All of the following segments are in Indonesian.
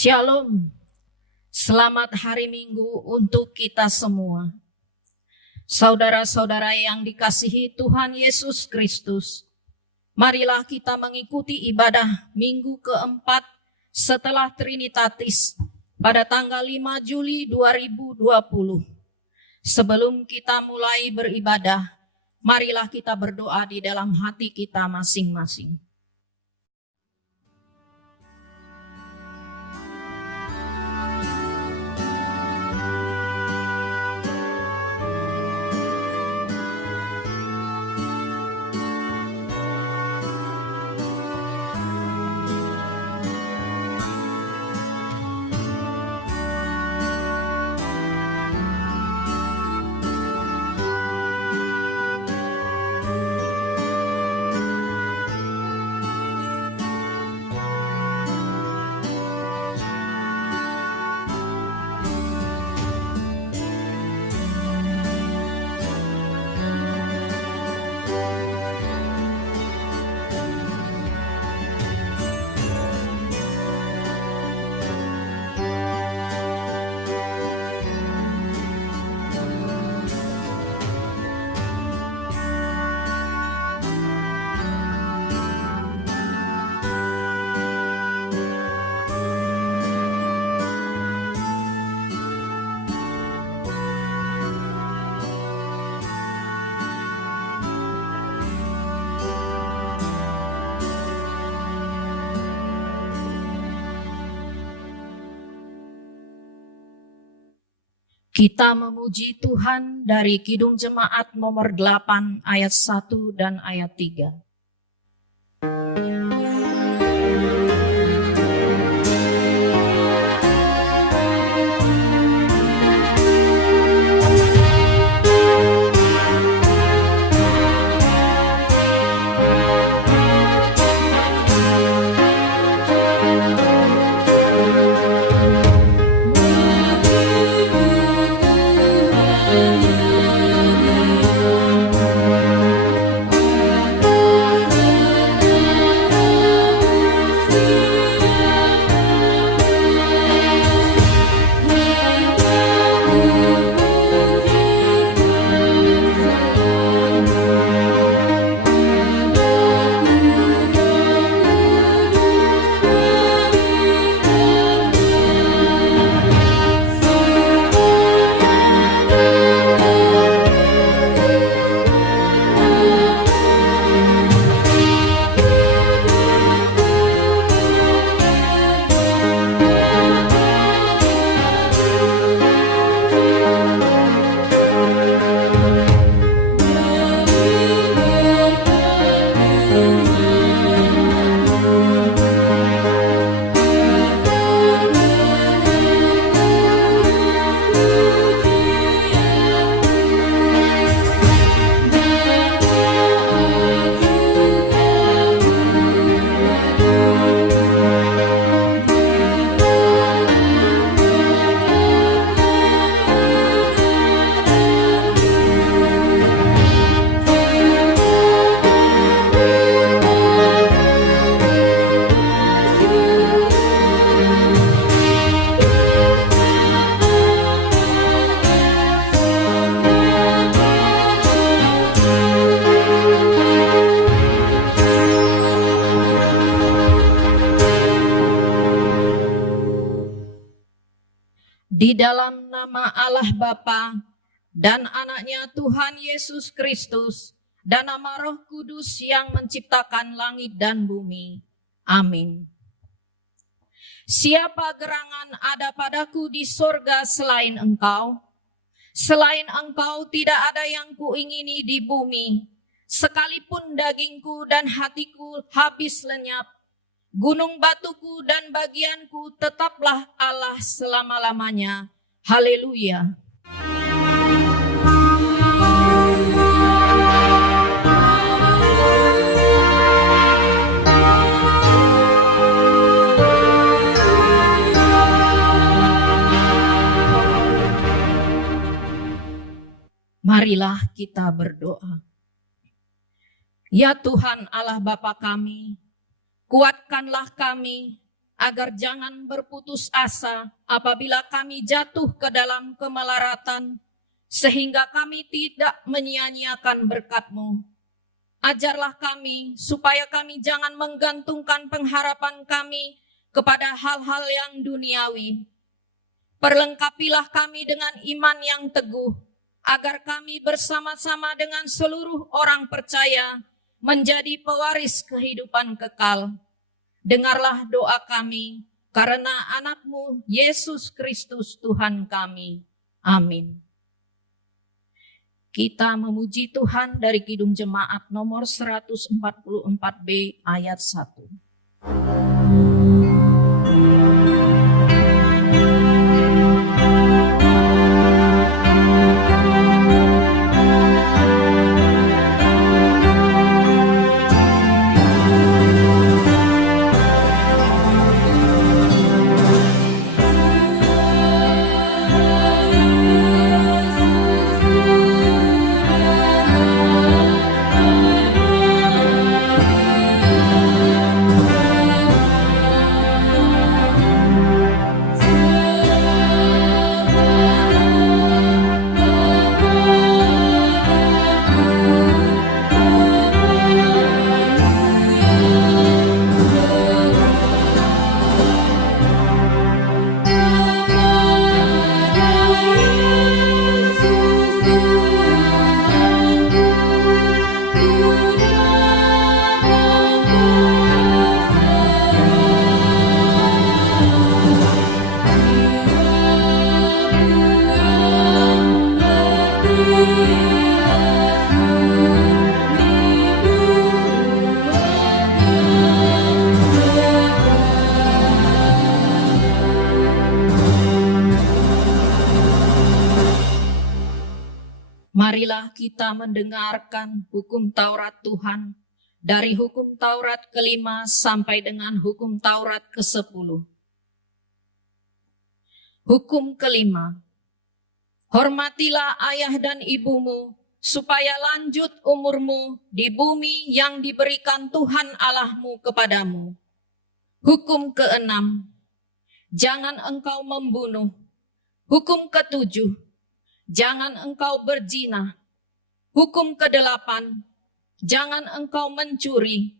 Shalom, selamat hari Minggu untuk kita semua. Saudara-saudara yang dikasihi Tuhan Yesus Kristus, marilah kita mengikuti ibadah Minggu keempat setelah Trinitatis pada tanggal 5 Juli 2020. Sebelum kita mulai beribadah, marilah kita berdoa di dalam hati kita masing-masing. Kita memuji Tuhan dari Kidung Jemaat nomor 8 ayat 1 dan ayat 3. Di dalam nama Allah Bapa dan anaknya Tuhan Yesus Kristus dan nama Roh Kudus yang menciptakan langit dan bumi. Amin. Siapa gerangan ada padaku di sorga selain Engkau? Selain Engkau tidak ada yang kuingini di bumi. Sekalipun dagingku dan hatiku habis lenyap, gunung batuku dan bagianku tetaplah Allah selama-lamanya. Haleluya. Marilah kita berdoa. Ya Tuhan Allah Bapa kami, kuatkanlah kami agar jangan berputus asa apabila kami jatuh ke dalam kemelaratan, sehingga kami tidak menyia-nyiakan berkat-Mu. Ajarlah kami supaya kami jangan menggantungkan pengharapan kami kepada hal-hal yang duniawi. Perlengkapilah kami dengan iman yang teguh, agar kami bersama-sama dengan seluruh orang percaya menjadi pewaris kehidupan kekal. Dengarlah doa kami karena anak-Mu Yesus Kristus Tuhan kami. Amin. Kita memuji Tuhan dari Kidung Jemaat nomor 144B ayat 1. Marilah kita mendengarkan hukum Taurat Tuhan dari hukum Taurat ke-5 sampai dengan hukum Taurat ke-10. Hukum ke-5. Hormatilah ayah dan ibumu supaya lanjut umurmu di bumi yang diberikan Tuhan Allahmu kepadamu. Hukum ke-6. Jangan engkau membunuh. Hukum ke-7. Jangan engkau berzina. Hukum ke-8, jangan engkau mencuri.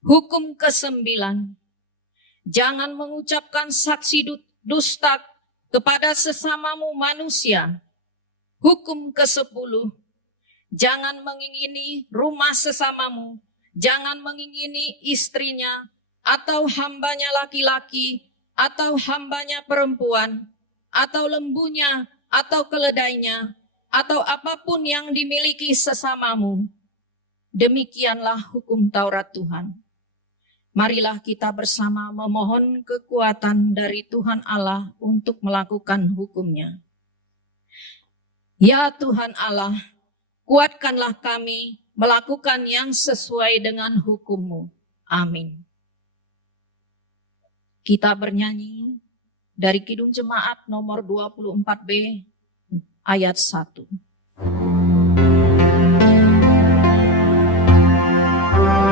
Hukum ke-9, jangan mengucapkan saksi dusta kepada sesamamu manusia. Hukum ke-10, jangan mengingini rumah sesamamu, jangan mengingini istrinya, atau hambanya laki-laki, atau hambanya perempuan, atau lembunya, atau keledainya, atau apapun yang dimiliki sesamamu. Demikianlah hukum Taurat Tuhan. Marilah kita bersama memohon kekuatan dari Tuhan Allah untuk melakukan hukum-Nya. Ya Tuhan Allah, kuatkanlah kami melakukan yang sesuai dengan hukum-Mu. Amin. Kita bernyanyi dari Kidung Jemaat nomor 24B ayat 1. Marilah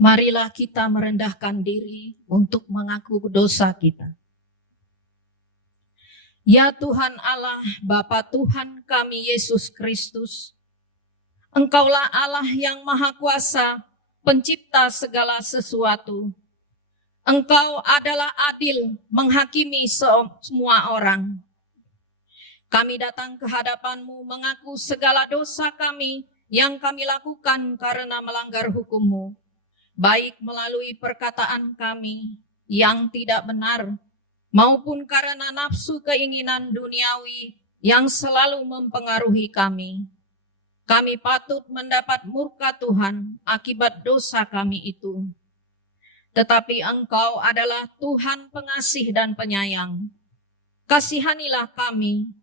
Marilah kita merendahkan diri untuk mengaku dosa kita. Ya Tuhan Allah, Bapa Tuhan kami Yesus Kristus, Engkaulah Allah yang Maha Kuasa, pencipta segala sesuatu. Engkau adalah adil menghakimi semua orang. Kami datang ke hadapan-Mu mengaku segala dosa kami yang kami lakukan karena melanggar hukum-Mu, baik melalui perkataan kami yang tidak benar, maupun karena nafsu keinginan duniawi yang selalu mempengaruhi kami. Kami patut mendapat murka Tuhan akibat dosa kami itu. Tetapi Engkau adalah Tuhan pengasih dan penyayang. Kasihanilah kami,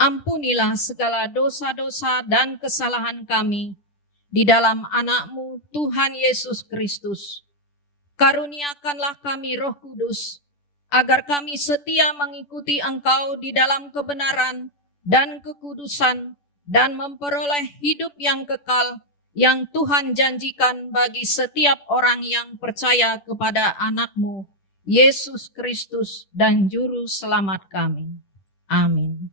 ampunilah segala dosa-dosa dan kesalahan kami di dalam Anak-Mu Tuhan Yesus Kristus. Karuniakanlah kami Roh Kudus, agar kami setia mengikuti Engkau di dalam kebenaran dan kekudusan, dan memperoleh hidup yang kekal yang Tuhan janjikan bagi setiap orang yang percaya kepada Anak-Mu, Yesus Kristus dan Juru Selamat kami. Amin.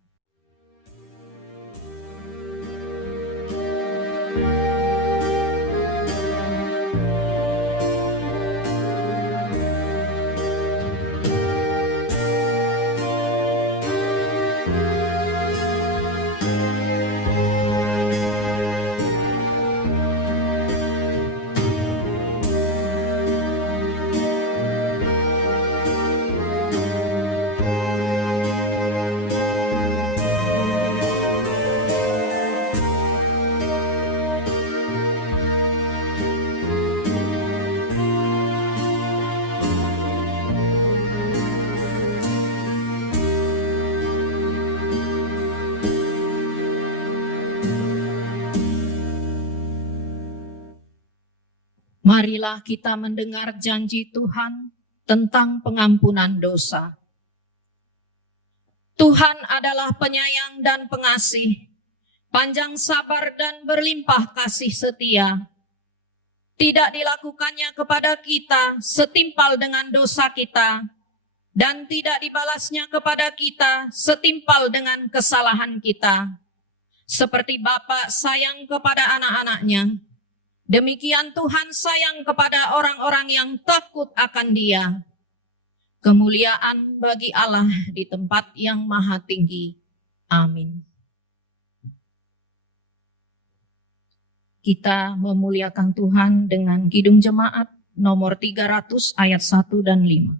Marilah kita mendengar janji Tuhan tentang pengampunan dosa. Tuhan adalah penyayang dan pengasih, panjang sabar dan berlimpah kasih setia. Tidak dilakukannya kepada kita setimpal dengan dosa kita, dan tidak dibalasnya kepada kita setimpal dengan kesalahan kita. Seperti Bapa sayang kepada anak-anaknya, demikian Tuhan sayang kepada orang-orang yang takut akan Dia. Kemuliaan bagi Allah di tempat yang maha tinggi. Amin. Kita memuliakan Tuhan dengan Kidung Jemaat nomor 300 ayat 1 dan 5.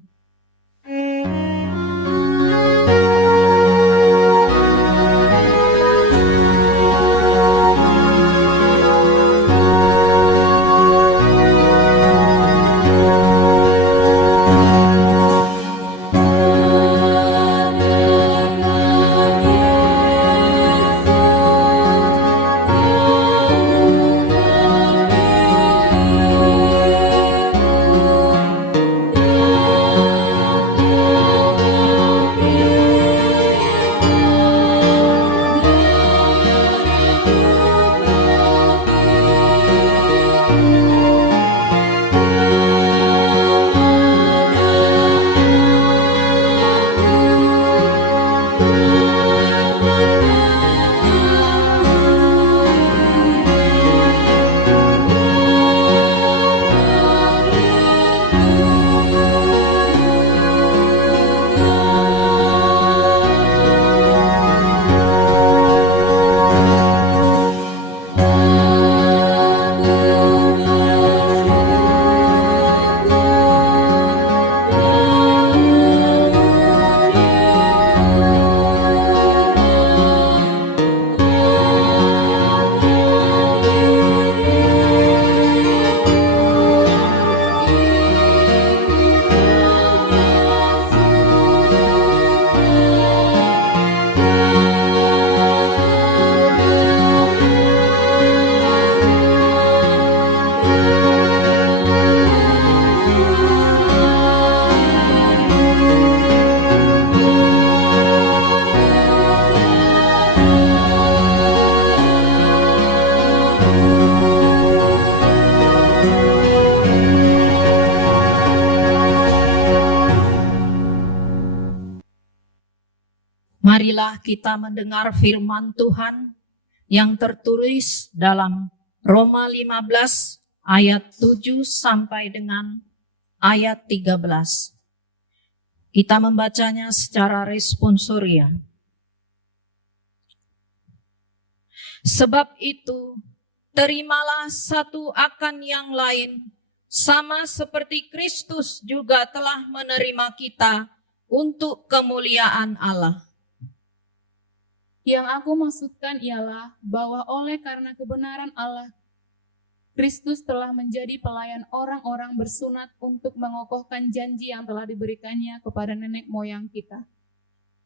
Marilah kita mendengar firman Tuhan yang tertulis dalam Roma 15 ayat 7 sampai dengan ayat 13. Kita membacanya secara responsoria. Sebab itu, terimalah satu akan yang lain, sama seperti Kristus juga telah menerima kita untuk kemuliaan Allah. Yang aku maksudkan ialah bahwa oleh karena kebenaran Allah, Kristus telah menjadi pelayan orang-orang bersunat untuk mengokohkan janji yang telah diberikannya kepada nenek moyang kita.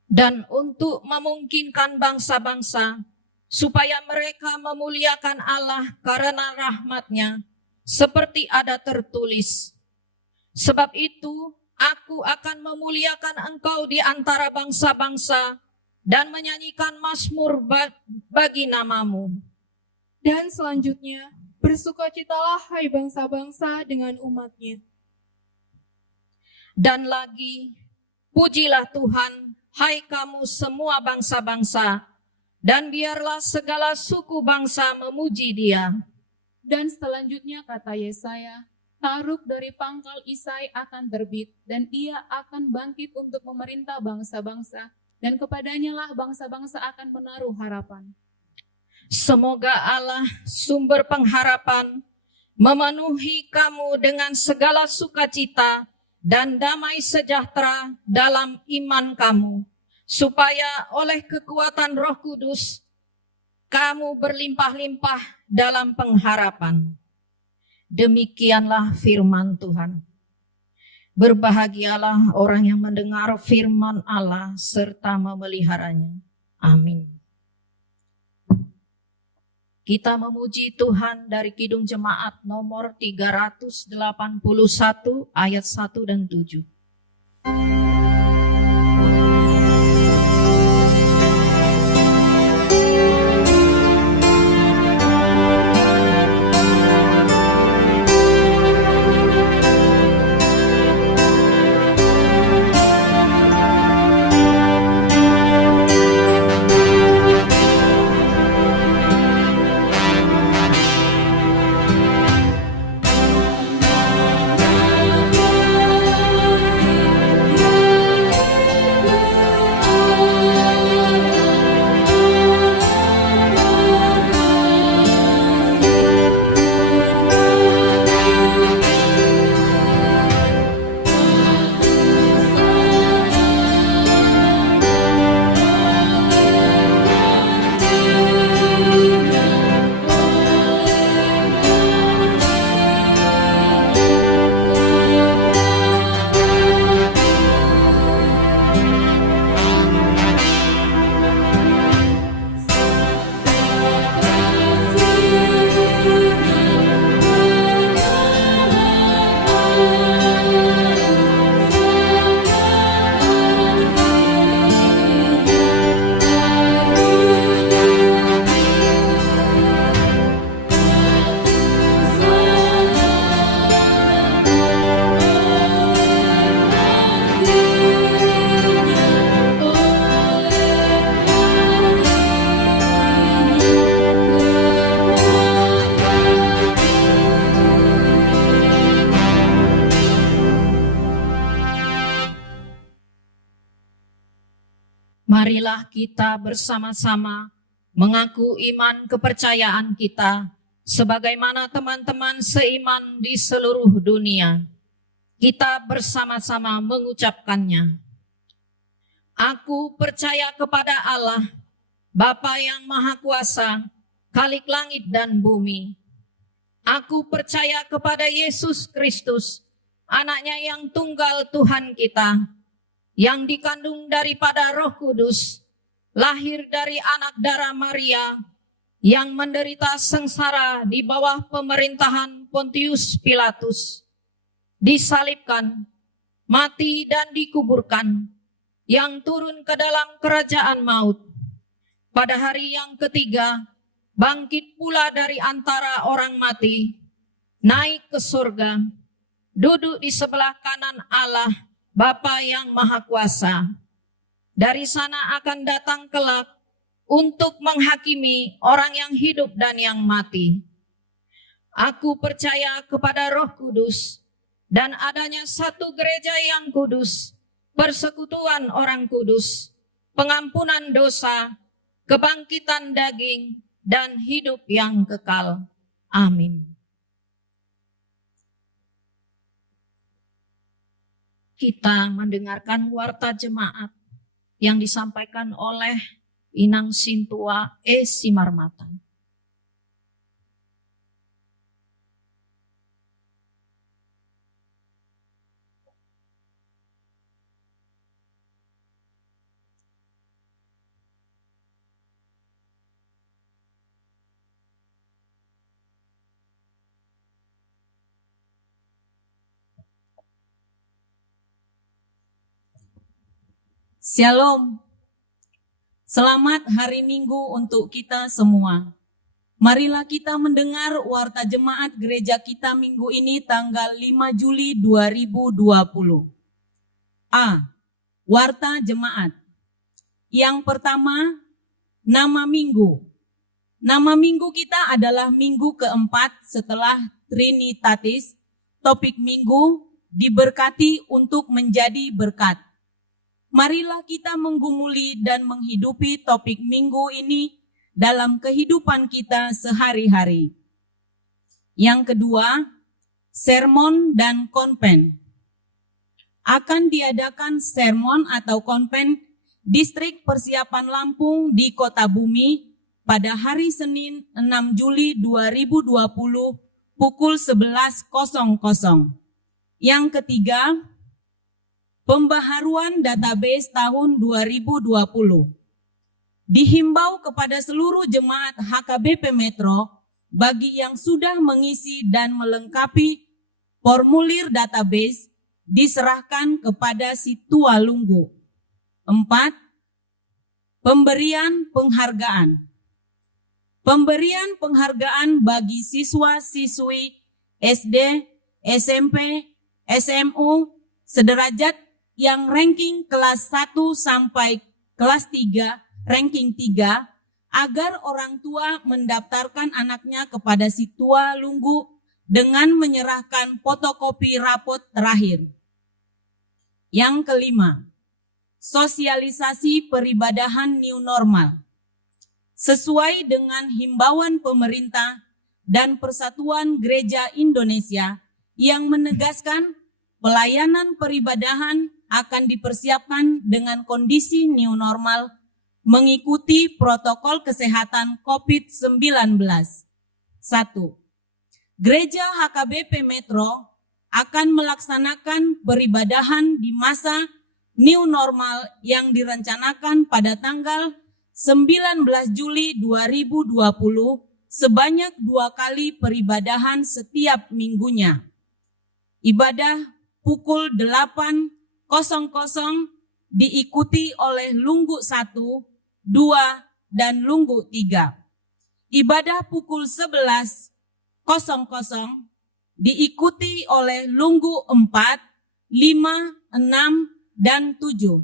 Dan untuk memungkinkan bangsa-bangsa, supaya mereka memuliakan Allah karena rahmat-Nya, seperti ada tertulis. Sebab itu, aku akan memuliakan engkau di antara bangsa-bangsa, dan menyanyikan mazmur bagi namamu. Dan selanjutnya, bersukacitalah hai bangsa-bangsa dengan umat-Nya. Dan lagi, pujilah Tuhan, hai kamu semua bangsa-bangsa, dan biarlah segala suku bangsa memuji Dia. Dan selanjutnya kata Yesaya, Taruk dari pangkal Isai akan terbit, dan Ia akan bangkit untuk memerintah bangsa-bangsa, dan kepadanya lah bangsa-bangsa akan menaruh harapan. Semoga Allah, sumber pengharapan, memenuhi kamu dengan segala sukacita dan damai sejahtera dalam iman kamu, supaya oleh kekuatan Roh Kudus, kamu berlimpah-limpah dalam pengharapan. Demikianlah firman Tuhan. Berbahagialah orang yang mendengar firman Allah serta memeliharanya. Amin. Kita memuji Tuhan dari Kidung Jemaat nomor 381 ayat 1 dan 7. Marilah kita bersama-sama mengaku iman kepercayaan kita sebagaimana teman-teman seiman di seluruh dunia. Kita bersama-sama mengucapkannya. Aku percaya kepada Allah, Bapa yang Maha Kuasa, Khalik langit dan bumi. Aku percaya kepada Yesus Kristus, Anaknya yang tunggal Tuhan kita, yang dikandung daripada Roh Kudus, lahir dari anak darah Maria, yang menderita sengsara di bawah pemerintahan Pontius Pilatus, disalibkan, mati dan dikuburkan, yang turun ke dalam kerajaan maut. Pada hari yang ketiga, bangkit pula dari antara orang mati, naik ke surga, duduk di sebelah kanan Allah, Bapa yang Maha Kuasa. Dari sana akan datang kelak untuk menghakimi orang yang hidup dan yang mati. Aku percaya kepada Roh Kudus dan adanya satu gereja yang kudus, persekutuan orang kudus, pengampunan dosa, kebangkitan daging, dan hidup yang kekal. Amin. Kita mendengarkan warta jemaat yang disampaikan oleh Inang Sintua Simarmatan. Shalom. Selamat hari Minggu untuk kita semua. Marilah kita mendengar warta jemaat gereja kita minggu ini tanggal 5 Juli 2020. A. Warta jemaat. Yang pertama, nama minggu. Nama minggu kita adalah minggu keempat setelah Trinitatis. Topik minggu, diberkati untuk menjadi berkat. Marilah kita menggumuli dan menghidupi topik minggu ini dalam kehidupan kita sehari-hari. Yang kedua, sermon dan konven. Akan diadakan sermon atau konven Distrik Persiapan Lampung di Kota Bumi pada hari Senin 6 Juli 2020 pukul 11.00. Yang ketiga, pembaharuan database tahun 2020. Dihimbau kepada seluruh jemaat HKBP Metro bagi yang sudah mengisi dan melengkapi formulir database diserahkan kepada si Tua Lunggu. 4. Pemberian penghargaan. Pemberian penghargaan bagi siswa-siswi SD, SMP, SMU, sederajat yang ranking kelas 1 sampai kelas 3, ranking 3, agar orang tua mendaftarkan anaknya kepada si Tua Lunggu dengan menyerahkan fotokopi rapot terakhir. Yang kelima, sosialisasi peribadahan new normal. Sesuai dengan himbauan pemerintah dan Persatuan Gereja Indonesia yang menegaskan pelayanan peribadahan akan dipersiapkan dengan kondisi new normal mengikuti protokol kesehatan COVID-19. 1. Gereja HKBP Metro akan melaksanakan peribadahan di masa new normal yang direncanakan pada tanggal 19 Juli 2020 sebanyak 2 kali peribadahan setiap minggunya. Ibadah pukul 8.00 diikuti oleh Lunggu 1, 2, dan Lunggu 3. Ibadah pukul 11.00 diikuti oleh Lunggu 4, 5, 6, dan 7.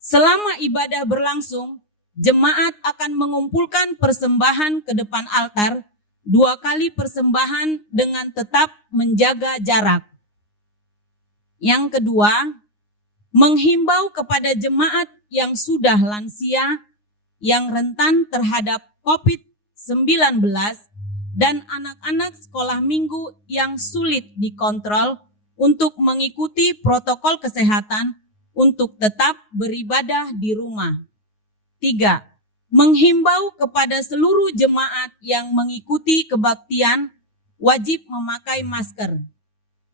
Selama ibadah berlangsung, jemaat akan mengumpulkan persembahan ke depan altar 2 kali persembahan dengan tetap menjaga jarak. Yang kedua, menghimbau kepada jemaat yang sudah lansia, yang rentan terhadap COVID-19, dan anak-anak sekolah minggu yang sulit dikontrol untuk mengikuti protokol kesehatan untuk tetap beribadah di rumah. 3. Menghimbau kepada seluruh jemaat yang mengikuti kebaktian wajib memakai masker.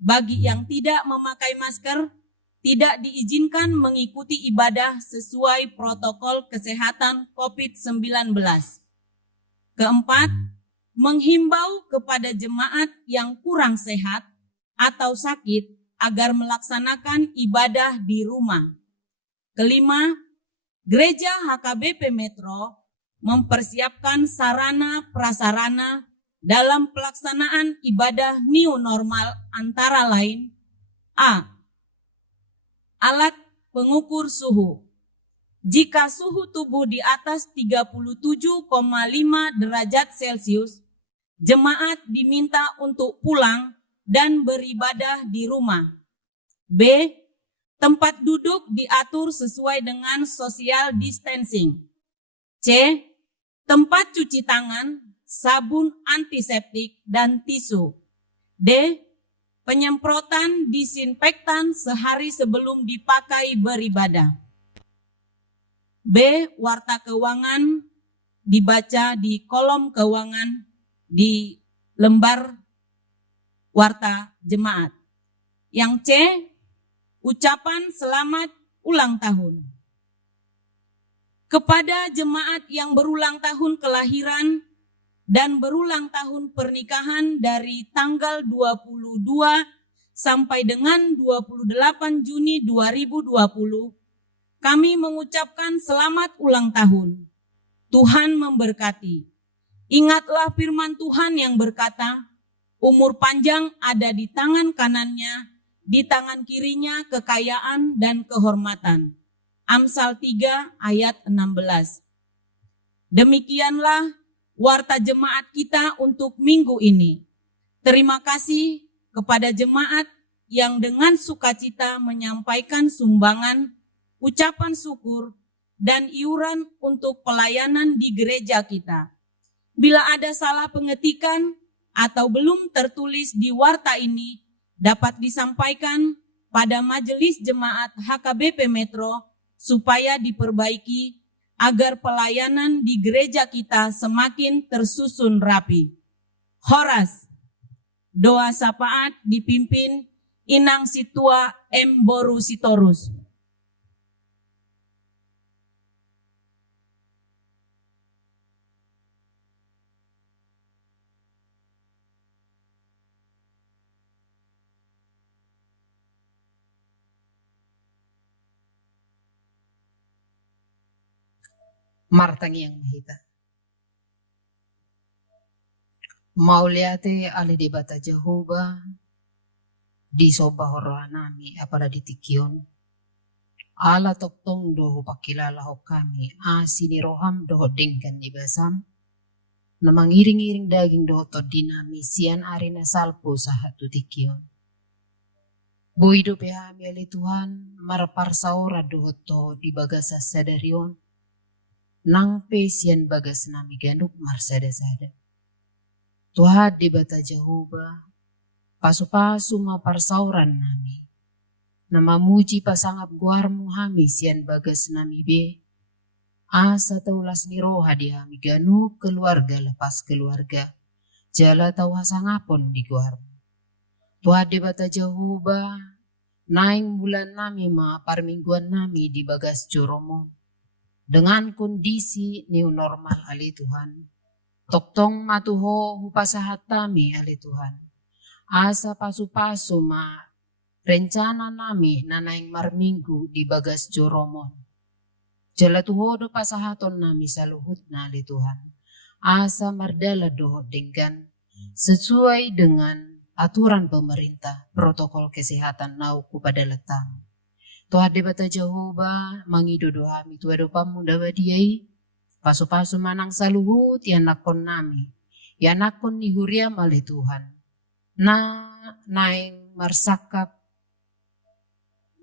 Bagi yang tidak memakai masker, tidak diizinkan mengikuti ibadah sesuai protokol kesehatan COVID-19. Keempat, menghimbau kepada jemaat yang kurang sehat atau sakit agar melaksanakan ibadah di rumah. Kelima, Gereja HKBP Metro mempersiapkan sarana prasarana dalam pelaksanaan ibadah new normal antara lain: A. Alat pengukur suhu. Jika suhu tubuh di atas 37,5 derajat Celcius, jemaat diminta untuk pulang dan beribadah di rumah. B. Tempat duduk diatur sesuai dengan social distancing. C. Tempat cuci tangan, sabun antiseptik, dan tisu. D. Penyemprotan disinfektan sehari sebelum dipakai beribadah. B. Warta keuangan dibaca di kolom keuangan di lembar warta jemaat. Yang C. Ucapan selamat ulang tahun. Kepada jemaat yang berulang tahun kelahiran dan berulang tahun pernikahan dari tanggal 22 sampai dengan 28 Juni 2020, kami mengucapkan selamat ulang tahun. Tuhan memberkati. Ingatlah firman Tuhan yang berkata, umur panjang ada di tangan kanannya, di tangan kirinya kekayaan dan kehormatan. Amsal 3 ayat 16. Demikianlah warta jemaat kita untuk minggu ini. Terima kasih kepada jemaat yang dengan sukacita menyampaikan sumbangan, ucapan syukur, dan iuran untuk pelayanan di gereja kita. Bila ada salah pengetikan atau belum tertulis di warta ini, dapat disampaikan pada Majelis Jemaat HKBP Metro supaya diperbaiki agar pelayanan di gereja kita semakin tersusun rapi. Horas, doa syafaat dipimpin Inang Situa M. Boru Sitorus. Martang yang mahita. Mauliate ali di bata Jehovah di soba horohanami apala di tikion. Ala toktong doho pakilala ho kami asini roham doho dengkan di basam. Na mangiring-iring daging doho to dinami sian arina salpo sahatu tikion. Boido pehami ali Tuhan marapar saora doho to di bagasa sadarion. Nang pesian bagas nami ganuk marsada-sada. Tuhan di bata Jehovah, pasu-pasu maparsauran nami. Nama muji pasangap guarmu hami sian bagas nami be. Asa taulas ni roha di hami ganuk keluarga lepas keluarga. Jala tau hasangapon di guarmu. Tuhan di bata Jehovah, naing bulan nami parmingguan nami di bagas joromon. Dengan kondisi new normal ali Tuhan. Toktong matuho hupasahat kami ali Tuhan. Asa pasu-pasu rencana nami nanaing marminggu di bagas joromon. Jala tuhodo pasahaton nami saluhut na ali Tuhan. Asa mardala doho dengan sesuai dengan aturan pemerintah protokol kesehatan nau kepada letang. Tuhan di bata Jehovah mangido dohami tuha dopamu dawa diai pasu-pasu manang saluhut yanakon nami yanakon ni huriam ali Tuhan na naing marsakap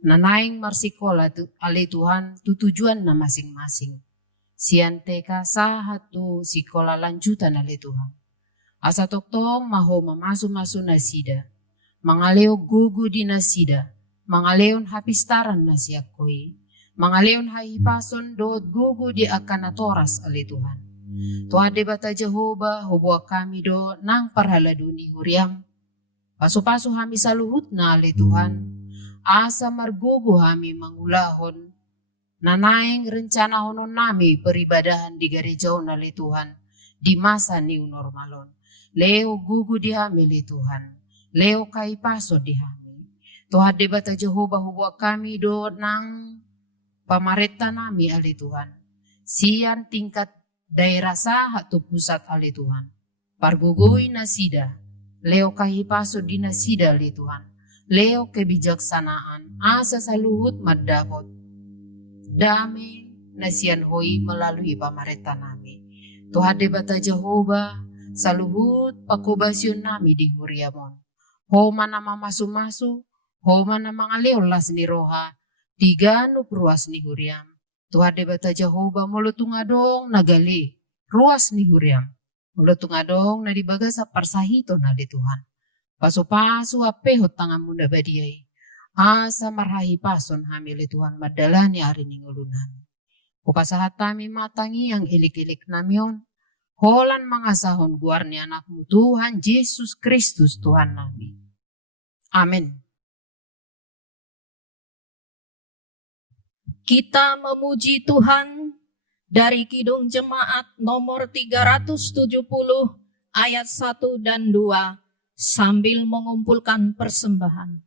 na naing marsikola ali Tuhan tujuan na masing-masing sian teka sahatu sikola lanjutan ali Tuhan asa toktong maho mamasu-masu nasida mangaleo gugu di nasida mangaleon hapistaran na siya koy. Mangaleon haipason doot gugu di akanatoras ali Tuhan. Tuhan di bata Jehovah hubwa kami do nang parhaladuni huriam. Paso-paso hami saluhut na ali Tuhan. Asa margugu hami mangulahon. Nanaing rencana honon nami peribadahan di gerejaon ali Tuhan. Di masa new normalon. Leo gugu di hami ali Tuhan. Leo kaipaso di hami. Tuhan di bata Jehovah hubwa kami do nang pamareta nami ali Tuhan. Sian tingkat daerah sahat tu pusat ali Tuhan. Pargugui nasida. Leo kahipaso di nasida ali Tuhan. Leo kebijaksanaan asa saluhut madapot. Dami nasian hoi melalui pamarenta nami. Tuhan de bata Jehovah, saluhut pakubasion nami di huriamon. Ho mana masu-masu, ho mana mangaliolas ni roha, tiganu ruas ni huriam. Tuhan de bata Jehovah mulutung adong nagali, ruas ni huriam. Mulutung adong na dibagasa parsahito na di Tuhan. Pasu-pasu apehot tangan munda badiay. Asa marhahi pason hamili Tuhan madalani ari ningulunan. Kupasahat kami matangi yang ilik-ilik namion. Holan mangasahon guarni anakmu Tuhan Yesus Kristus Tuhan nami. Amin. Kita memuji Tuhan dari Kidung Jemaat nomor 370 ayat 1 dan 2 sambil mengumpulkan persembahan.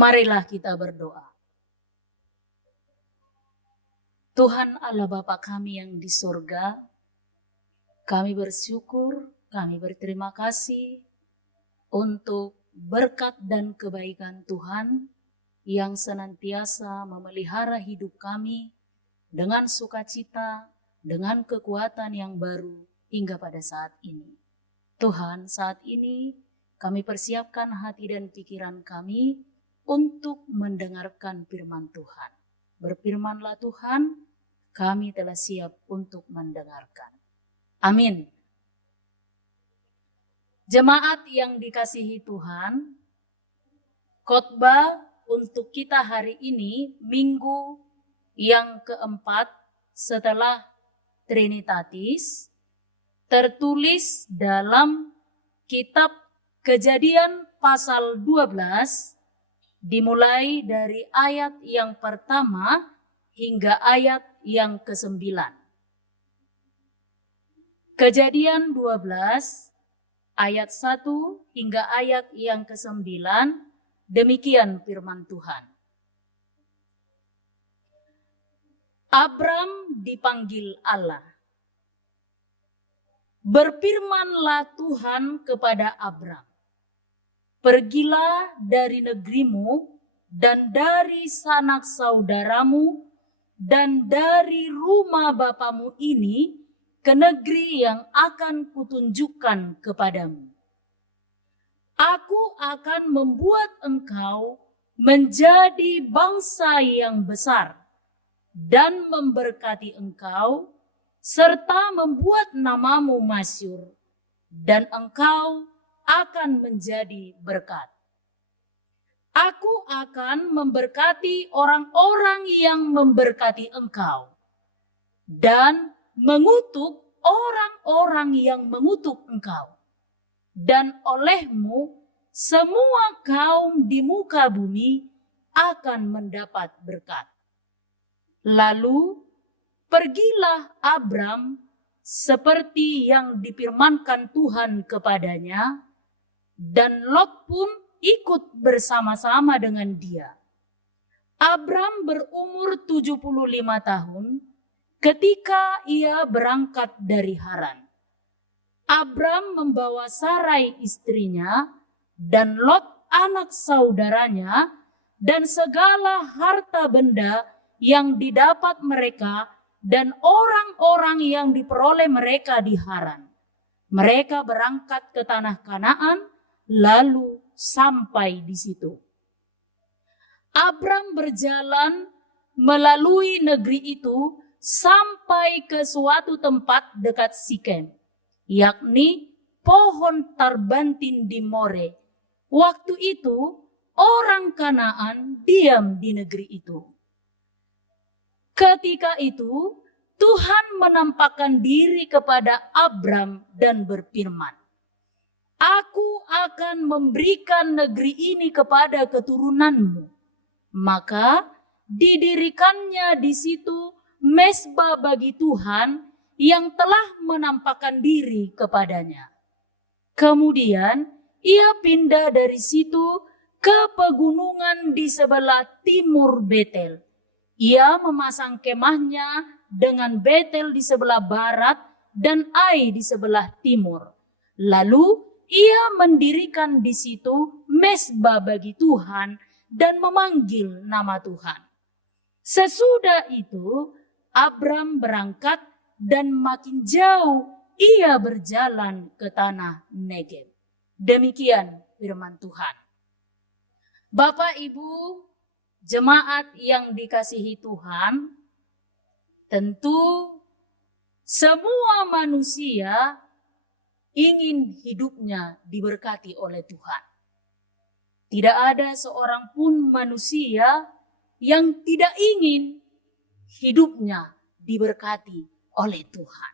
Marilah kita berdoa. Tuhan Allah Bapa kami yang di sorga, kami bersyukur, kami berterima kasih untuk berkat dan kebaikan Tuhan yang senantiasa memelihara hidup kami dengan sukacita, dengan kekuatan yang baru hingga pada saat ini. Tuhan, saat ini kami persiapkan hati dan pikiran kami untuk mendengarkan firman Tuhan. Berfirmanlah Tuhan, kami telah siap untuk mendengarkan. Amin. Jemaat yang dikasihi Tuhan, khotbah untuk kita hari ini, minggu yang keempat setelah Trinitatis, tertulis dalam kitab Kejadian pasal 12, dimulai dari ayat yang pertama hingga ayat yang ke-9. Kejadian 12 ayat 1 hingga ayat yang ke-9, demikian firman Tuhan. Abram dipanggil Allah. Berfirmanlah Tuhan kepada Abram, pergilah dari negerimu dan dari sanak saudaramu dan dari rumah bapamu ini ke negeri yang akan kutunjukkan kepadamu. Aku akan membuat engkau menjadi bangsa yang besar dan memberkati engkau serta membuat namamu masyhur, dan engkau akan menjadi berkat. Aku akan memberkati orang-orang yang memberkati engkau, dan mengutuk orang-orang yang mengutuk engkau. Dan olehmu semua kaum di muka bumi akan mendapat berkat. Lalu pergilah Abram seperti yang difirmankan Tuhan kepadanya, dan Lot pun ikut bersama-sama dengan dia. Abram berumur 75 tahun ketika ia berangkat dari Haran. Abram membawa Sarai istrinya dan Lot anak saudaranya dan segala harta benda yang didapat mereka dan orang-orang yang diperoleh mereka di Haran. Mereka berangkat ke tanah Kanaan lalu sampai di situ. Abram berjalan melalui negeri itu sampai ke suatu tempat dekat Sikem, yakni pohon tarbantin di More. Waktu itu orang Kanaan diam di negeri itu. Ketika itu Tuhan menampakkan diri kepada Abram dan berfirman, "Aku akan memberikan negeri ini kepada keturunanmu." Maka didirikannya di situ mezbah bagi Tuhan yang telah menampakkan diri kepadanya. Kemudian ia pindah dari situ ke pegunungan di sebelah timur Betel. Ia memasang kemahnya dengan Betel di sebelah barat dan Ai di sebelah timur. Lalu ia mendirikan di situ mezbah bagi Tuhan dan memanggil nama Tuhan. Sesudah itu Abram berangkat dan makin jauh ia berjalan ke tanah Negeb. Demikian firman Tuhan. Bapak Ibu jemaat yang dikasihi Tuhan, tentu semua manusia ingin hidupnya diberkati oleh Tuhan. Tidak ada seorang pun manusia yang tidak ingin hidupnya diberkati oleh Tuhan.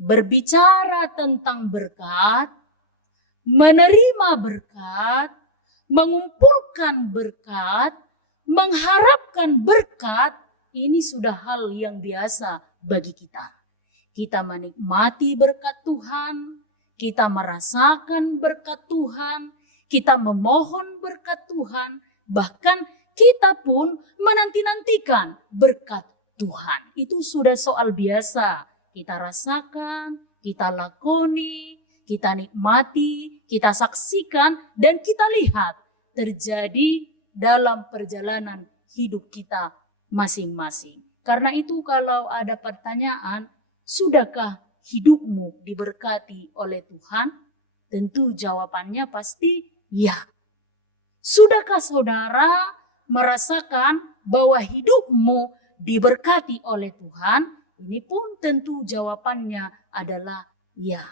Berbicara tentang berkat, menerima berkat, mengumpulkan berkat, mengharapkan berkat, ini sudah hal yang biasa bagi kita. Kita menikmati berkat Tuhan, kita merasakan berkat Tuhan, kita memohon berkat Tuhan, bahkan kita pun menanti-nantikan berkat Tuhan. Itu sudah soal biasa. Kita rasakan, kita lakoni, kita nikmati, kita saksikan, dan kita lihat terjadi dalam perjalanan hidup kita masing-masing. Karena itu kalau ada pertanyaan, sudahkah hidupmu diberkati oleh Tuhan? Tentu jawabannya pasti ya. Sudahkah saudara merasakan bahwa hidupmu diberkati oleh Tuhan? Ini pun tentu jawabannya adalah ya.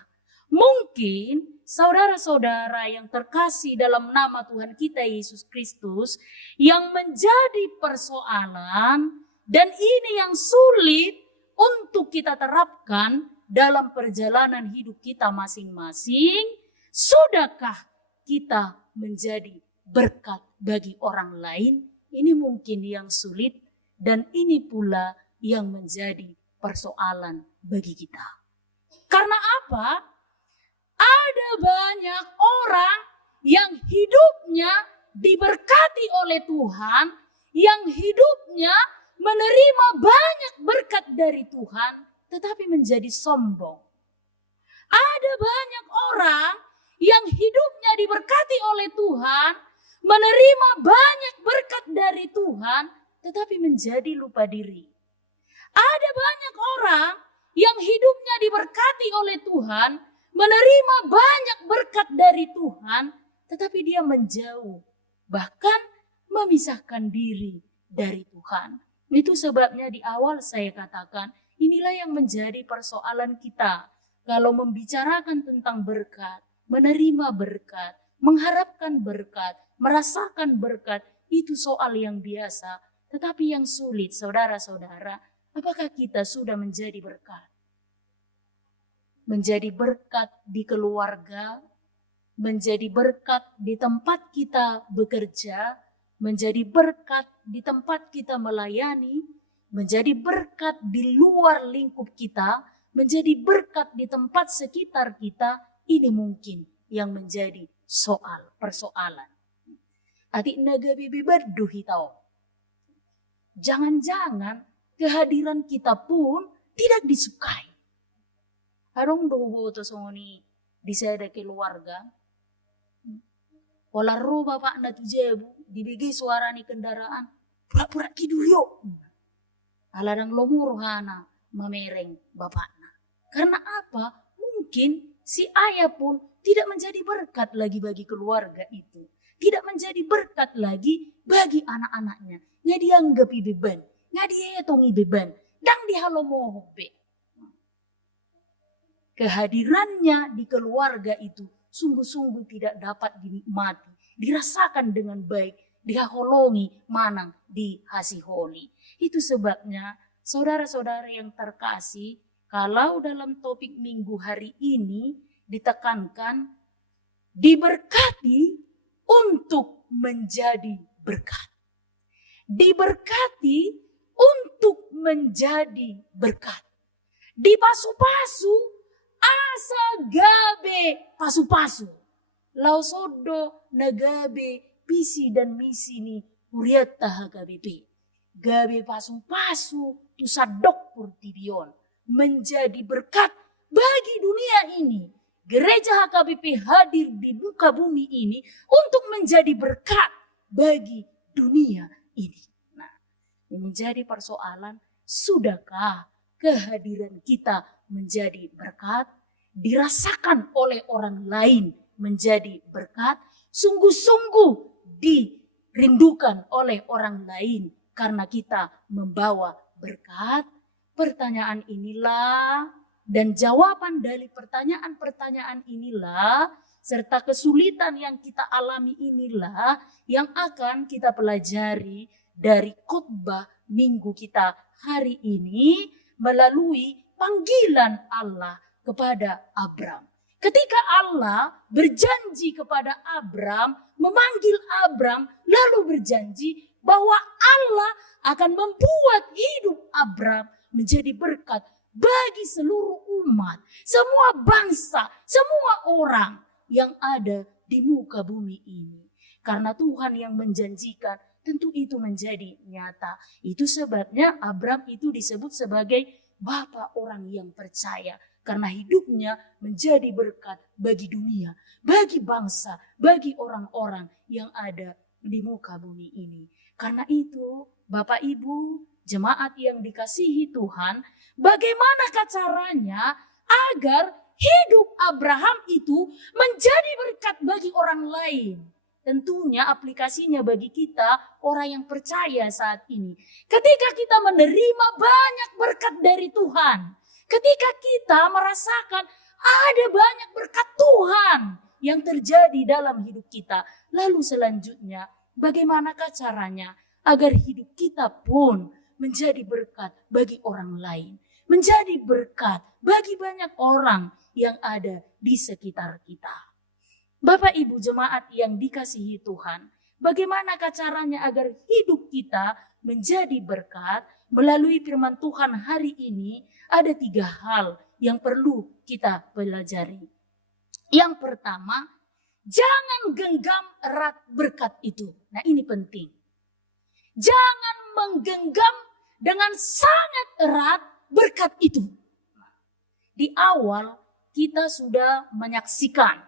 Mungkin saudara-saudara yang terkasih dalam nama Tuhan kita Yesus Kristus, yang menjadi persoalan dan ini yang sulit untuk kita terapkan dalam perjalanan hidup kita masing-masing, sudahkah kita menjadi berkat bagi orang lain? Ini mungkin yang sulit dan ini pula yang menjadi persoalan bagi kita. Karena apa? Ada banyak orang yang hidupnya diberkati oleh Tuhan, yang hidupnya menerima banyak berkat dari Tuhan, tetapi menjadi sombong. Ada banyak orang yang hidupnya diberkati oleh Tuhan, menerima banyak berkat dari Tuhan, tetapi menjadi lupa diri. Ada banyak orang yang hidupnya diberkati oleh Tuhan, menerima banyak berkat dari Tuhan, tetapi dia menjauh, bahkan memisahkan diri dari Tuhan. Itu sebabnya di awal saya katakan, inilah yang menjadi persoalan kita. Kalau membicarakan tentang berkat, menerima berkat, mengharapkan berkat, merasakan berkat, itu soal yang biasa. Tetapi yang sulit, saudara-saudara, Apakah kita sudah menjadi berkat? Menjadi berkat di keluarga, menjadi berkat di tempat kita bekerja, menjadi berkat di tempat kita melayani, menjadi berkat di luar lingkup kita, menjadi berkat di tempat sekitar kita. Ini mungkin yang menjadi persoalan. Adik naga bibi berduhi tau. Jangan-jangan kehadiran kita pun tidak disukai. Harong dobo to songoni di sada keluarga. Wala ro bapak na tujebu dibigi suara ni kendaraan. Pura-pura tidur yuk. Aladang lomur hana mamereng bapakna. Karena apa? Mungkin si ayah pun tidak menjadi berkat lagi bagi keluarga itu. Tidak menjadi berkat lagi bagi anak-anaknya. Nga dianggapi beban. Nga dihitungi beban. Dang dihalomohok be. Kehadirannya di keluarga itu sungguh-sungguh tidak dapat dinikmati, dirasakan dengan baik, diholongi, manang, dihasihoni. Itu sebabnya saudara-saudara yang terkasih, kalau dalam topik minggu hari ini ditekankan diberkati untuk menjadi berkat. Diberkati untuk menjadi berkat. Dipasu-pasu asa gabe pasu-pasu. Lau sodo nagabe pisi dan misi ni uriat taha gabe. Gabe pasu-pasu tu sadok purtibion. Menjadi berkat bagi dunia ini. Gereja HKBP hadir di muka bumi ini untuk menjadi berkat bagi dunia ini. Nah, ini menjadi persoalan, sudahkah kehadiran kita menjadi berkat, dirasakan oleh orang lain menjadi berkat, sungguh-sungguh dirindukan oleh orang lain karena kita membawa berkat? Pertanyaan inilah dan jawaban dari pertanyaan-pertanyaan inilah serta kesulitan yang kita alami inilah yang akan kita pelajari dari khotbah minggu kita hari ini melalui panggilan Allah kepada Abram. Ketika Allah berjanji kepada Abram, memanggil Abram, lalu berjanji bahwa Allah akan membuat hidup Abram menjadi berkat bagi seluruh umat, semua bangsa, semua orang yang ada di muka bumi ini. Karena Tuhan yang menjanjikan, tentu itu menjadi nyata. Itu sebabnya Abram itu disebut sebagai bapak orang yang percaya. Karena hidupnya menjadi berkat bagi dunia, bagi bangsa, bagi orang-orang yang ada di muka bumi ini. Karena itu, Bapak Ibu, jemaat yang dikasihi Tuhan, bagaimanakah caranya agar hidup Abraham itu menjadi berkat bagi orang lain? Tentunya aplikasinya bagi kita, orang yang percaya saat ini. Ketika kita menerima banyak berkat dari Tuhan, ketika kita merasakan ada banyak berkat Tuhan yang terjadi dalam hidup kita. Lalu selanjutnya, bagaimanakah caranya agar hidup kita pun menjadi berkat bagi orang lain. Menjadi berkat bagi banyak orang yang ada di sekitar kita. Bapak Ibu jemaat yang dikasihi Tuhan, bagaimanakah caranya agar hidup kita menjadi berkat? Melalui firman Tuhan hari ini ada 3 hal yang perlu kita pelajari. Yang pertama, jangan genggam erat berkat itu. Nah ini penting. Jangan menggenggam dengan sangat erat berkat itu. Di awal kita sudah menyaksikan,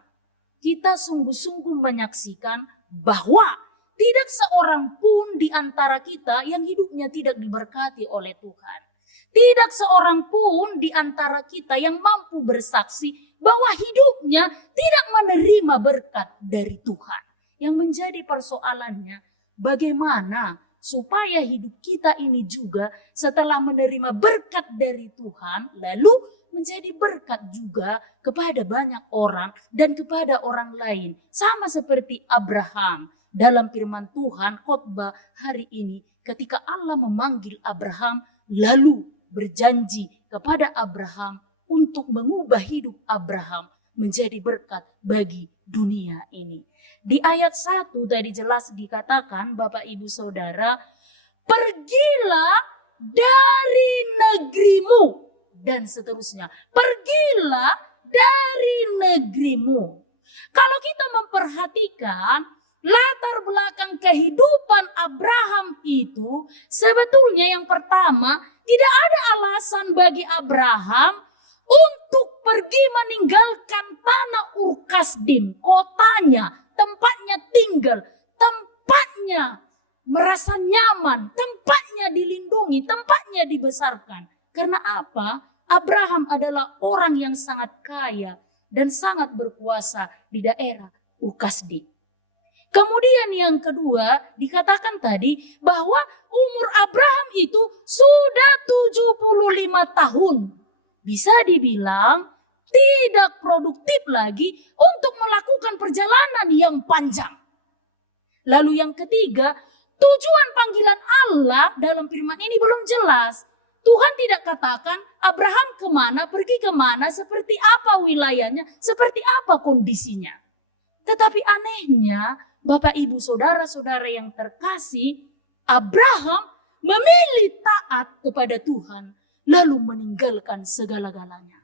kita sungguh-sungguh menyaksikan bahwa tidak seorang pun di antara kita yang hidupnya tidak diberkati oleh Tuhan. Tidak seorang pun di antara kita yang mampu bersaksi bahwa hidupnya tidak menerima berkat dari Tuhan. Yang menjadi persoalannya, bagaimana supaya hidup kita ini juga setelah menerima berkat dari Tuhan, lalu menjadi berkat juga kepada banyak orang dan kepada orang lain. Sama seperti Abraham. Dalam firman Tuhan khotbah hari ini ketika Allah memanggil Abraham lalu berjanji kepada Abraham untuk mengubah hidup Abraham menjadi berkat bagi dunia ini. Di ayat 1 tadi jelas dikatakan, Bapak Ibu Saudara, pergilah dari negerimu dan seterusnya. Pergilah dari negerimu. Kalau kita memperhatikan latar belakang kehidupan Abraham itu, sebetulnya yang pertama, tidak ada alasan bagi Abraham untuk pergi meninggalkan tanah Ur Kasdim, kotanya, tempatnya tinggal, tempatnya merasa nyaman, tempatnya dilindungi, tempatnya dibesarkan. Karena apa? Abraham adalah orang yang sangat kaya dan sangat berkuasa di daerah Ur Kasdim. Kemudian yang kedua dikatakan tadi bahwa umur Abraham itu sudah 75 tahun. Bisa dibilang tidak produktif lagi untuk melakukan perjalanan yang panjang. Lalu yang ketiga, tujuan panggilan Allah dalam firman ini belum jelas. Tuhan tidak katakan Abraham kemana, pergi kemana, seperti apa wilayahnya, seperti apa kondisinya. Tetapi anehnya, Bapak Ibu Saudara-saudara yang terkasih, Abraham memilih taat kepada Tuhan, lalu meninggalkan segala-galanya.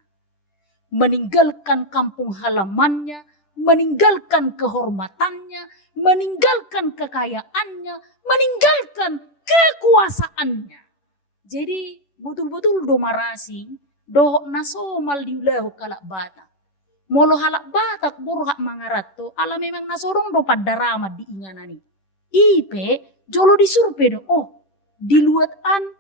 Meninggalkan kampung halamannya, meninggalkan kehormatannya, meninggalkan kekayaannya, meninggalkan kekuasaannya. Jadi betul-betul do marasi, do nasomal diulahu kalak bata. Molo halak batak burhak mangarato, ala memang nasorong do padarama di inganani. Ipe, jolo disurpe do, oh, diluatan,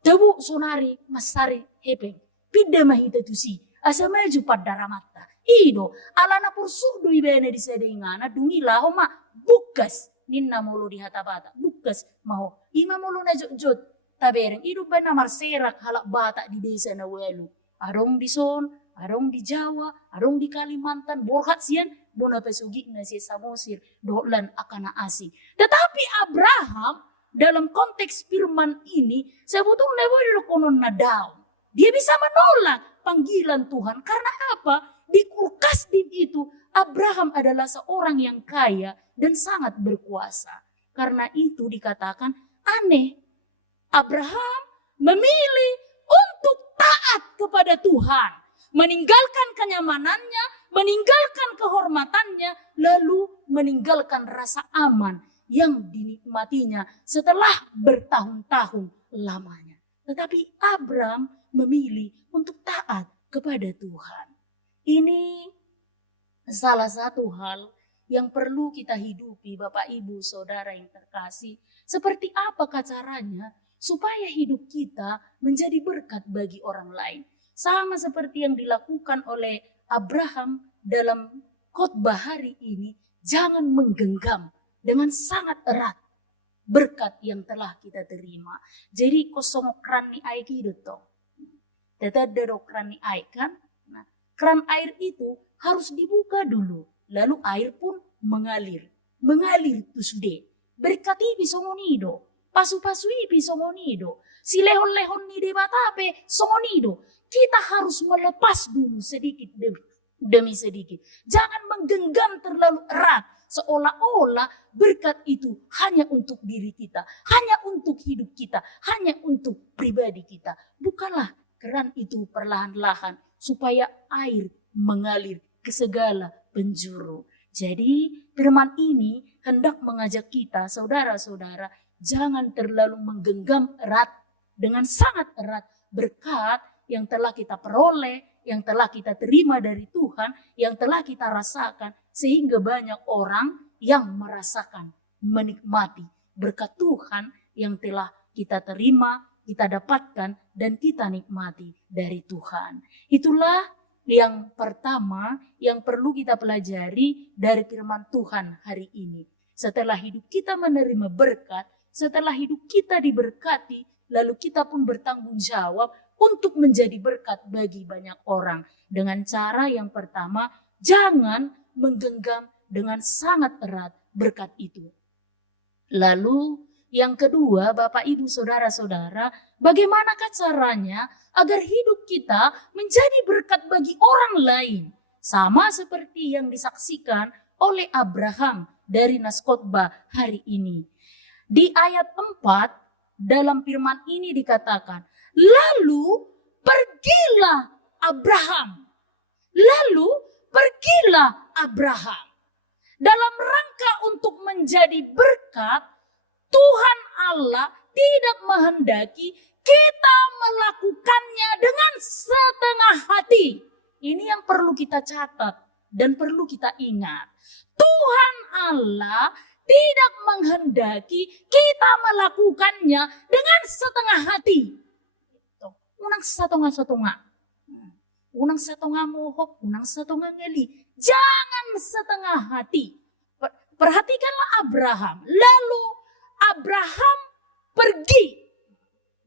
debu sonari, masari, hepeng, pide mahita tusi, asa maju padaramata. Ido, ala na pursudo ibene di sede ingana, dungila ho ma, bukas, ninna molo di hatabata, bukas, maho, ima molo na jot, tabereng, ido ba na marserak halak batak di desa na welu, arong di son, arong di Jawa, arong di Kalimantan, borhat sian, bona pesugi na si Samosir, dolan akana asi. Tetapi Abraham dalam konteks firman ini sebetulnya boleh konon na down. Dia bisa menolak panggilan Tuhan. Karena apa? Di Ur Kasdim itu Abraham adalah seorang yang kaya dan sangat berkuasa. Karena itu dikatakan aneh. Abraham memilih untuk taat kepada Tuhan. Meninggalkan kenyamanannya, meninggalkan kehormatannya, lalu meninggalkan rasa aman yang dinikmatinya setelah bertahun-tahun lamanya. Tetapi Abraham memilih untuk taat kepada Tuhan. Ini salah satu hal yang perlu kita hidupi, Bapak Ibu Saudara yang terkasih. Seperti apakah caranya supaya hidup kita menjadi berkat bagi orang lain? Sama seperti yang dilakukan oleh Abraham dalam khotbah hari ini, jangan menggenggam dengan sangat erat berkat yang telah kita terima. Jadi kosong kran ni air hidup toh. Tetap ada kran ni air kan. Nah, kran air itu harus dibuka dulu. Lalu air pun mengalir. Mengalir itu sudah. Berkati bisongonido. Pasu-pasui bisongonido. Si lehon-lehon ni debatape songonido. Kita harus melepas dulu sedikit demi sedikit. Jangan menggenggam terlalu erat. Seolah-olah berkat itu hanya untuk diri kita. Hanya untuk hidup kita. Hanya untuk pribadi kita. Bukalah keran itu perlahan-lahan. Supaya air mengalir ke segala penjuru. Jadi firman ini hendak mengajak kita, saudara-saudara, jangan terlalu menggenggam erat dengan sangat erat berkat yang telah kita peroleh, yang telah kita terima dari Tuhan, yang telah kita rasakan, sehingga banyak orang yang merasakan, menikmati berkat Tuhan yang telah kita terima, kita dapatkan, dan kita nikmati dari Tuhan. Itulah yang pertama yang perlu kita pelajari dari firman Tuhan hari ini. Setelah hidup kita menerima berkat, setelah hidup kita diberkati, lalu kita pun bertanggung jawab untuk menjadi berkat bagi banyak orang. Dengan cara yang pertama, jangan menggenggam dengan sangat erat berkat itu. Lalu Yang kedua, Bapak, Ibu, Saudara-saudara, bagaimanakah caranya agar hidup kita menjadi berkat bagi orang lain? Sama seperti yang disaksikan oleh Abraham dari nas khotbah hari ini. Di ayat 4 dalam firman ini dikatakan, lalu pergilah Abraham. Lalu pergilah Abraham. Dalam rangka untuk menjadi berkat, Tuhan Allah tidak menghendaki kita melakukannya dengan setengah hati. Ini yang perlu kita catat dan perlu kita ingat. Tuhan Allah tidak menghendaki kita melakukannya dengan setengah hati. Unang setengah-setengah. Unang setengah mohok, unang setengah ngeli. Jangan setengah hati. Perhatikanlah Abraham. Lalu Abraham pergi.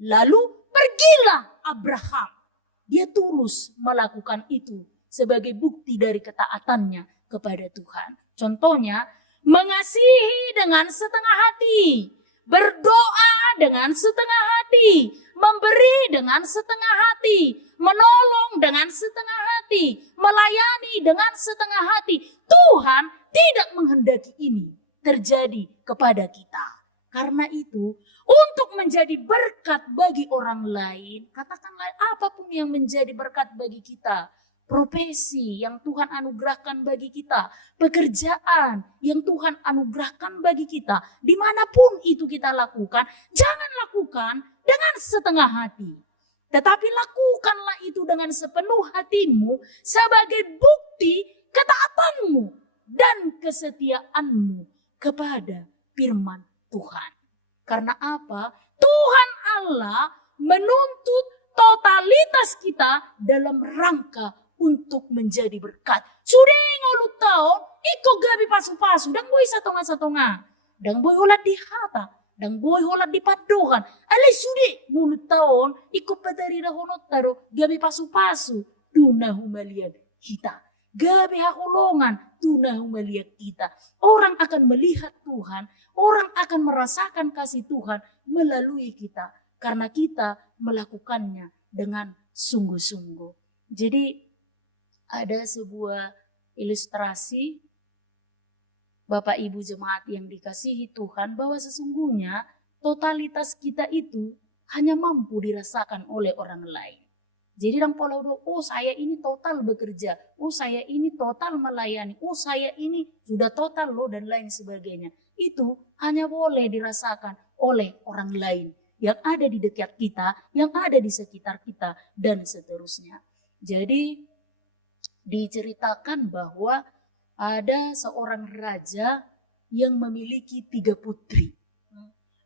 Lalu pergilah Abraham. Dia tulus melakukan itu sebagai bukti dari ketaatannya kepada Tuhan. Contohnya, mengasihi dengan setengah hati, berdoa dengan setengah hati, memberi dengan setengah hati, menolong dengan setengah hati, melayani dengan setengah hati. Tuhan tidak menghendaki ini terjadi kepada kita. Karena itu, untuk menjadi berkat bagi orang lain, katakanlah apapun yang menjadi berkat bagi kita, profesi yang Tuhan anugerahkan bagi kita, pekerjaan yang Tuhan anugerahkan bagi kita, dimanapun itu kita lakukan, jangan lakukan dengan setengah hati. Tetapi lakukanlah itu dengan sepenuh hatimu sebagai bukti ketaatanmu dan kesetiaanmu kepada firman Tuhan. Karena apa? Tuhan Allah menuntut totalitas kita dalam rangka untuk menjadi berkat. Sudah ngolu tahun, iko gabi pasu-pasu, dan boy satonga-satonga, dan boy holat di hata, dan boy holat di paduhan. Ale sudah ngolu tahun, iko patari rahonot taro, gabi pasu-pasu, tunahu maliad kita. Gabi hakulongan, tunahu melihat kita. Orang akan melihat Tuhan, orang akan merasakan kasih Tuhan melalui kita. Karena kita melakukannya dengan sungguh-sungguh. Jadi ada sebuah ilustrasi Bapak Ibu jemaat yang dikasihi Tuhan bahwa sesungguhnya totalitas kita itu hanya mampu dirasakan oleh orang lain. Jadi orang pola udah, oh saya ini total bekerja, oh saya ini total melayani, oh saya ini sudah total loh dan lain sebagainya. Itu hanya boleh dirasakan oleh orang lain yang ada di dekat kita, yang ada di sekitar kita dan seterusnya. Jadi diceritakan bahwa ada seorang raja yang memiliki 3 putri.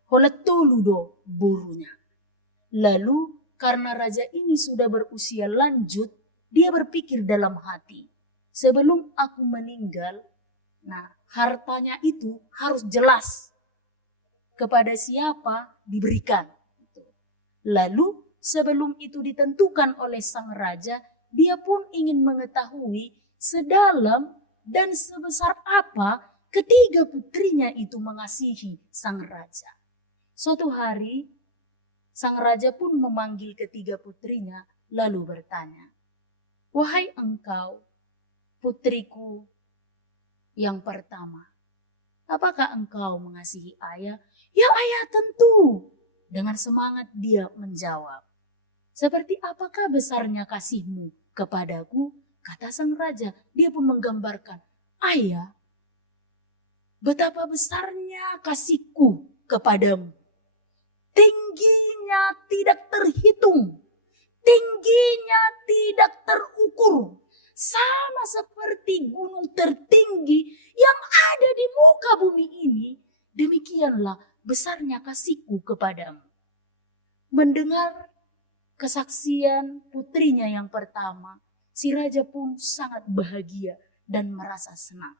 Holetuludo burunya. Lalu karena raja ini sudah berusia lanjut, dia berpikir dalam hati, sebelum aku meninggal, nah hartanya itu harus jelas kepada siapa diberikan. Lalu sebelum itu ditentukan oleh sang raja, dia pun ingin mengetahui sedalam dan sebesar apa ketiga putrinya itu mengasihi sang raja. Suatu hari, sang raja pun memanggil ketiga putrinya lalu bertanya, "Wahai engkau, putriku yang pertama, apakah engkau mengasihi ayah?" "Ya ayah, tentu." Dengan semangat dia menjawab. "Seperti apakah besarnya kasihmu kepadaku?" Kata sang raja. Dia pun menggambarkan, "Ayah, betapa besarnya kasihku kepadamu. Tingginya tidak terhitung, tingginya tidak terukur, sama seperti gunung tertinggi yang ada di muka bumi ini. Demikianlah besarnya kasihku kepadamu." Mendengar kesaksian putrinya yang pertama, si raja pun sangat bahagia dan merasa senang.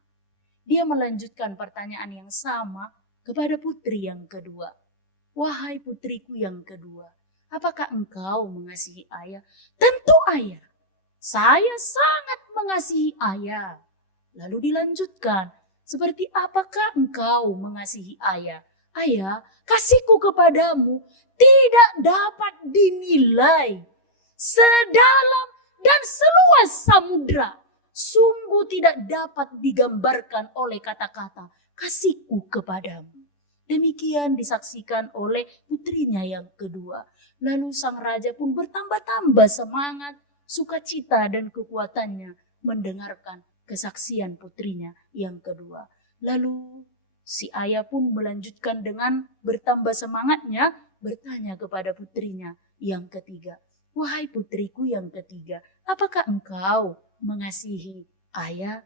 Dia melanjutkan pertanyaan yang sama kepada putri yang kedua. "Wahai putriku yang kedua, apakah engkau mengasihi ayah?" "Tentu ayah, saya sangat mengasihi ayah." Lalu dilanjutkan, "Seperti apakah engkau mengasihi ayah?" Ayah, kasihku kepadamu tidak dapat dinilai. Sedalam dan seluas samudra, sungguh tidak dapat digambarkan oleh kata-kata kasihku kepadamu. Demikian disaksikan oleh putrinya yang kedua. Lalu sang raja pun bertambah-tambah semangat, sukacita dan kekuatannya mendengarkan kesaksian putrinya yang kedua. Lalu si ayah pun melanjutkan dengan bertambah semangatnya bertanya kepada putrinya yang ketiga. Wahai putriku yang ketiga, apakah engkau mengasihi ayah?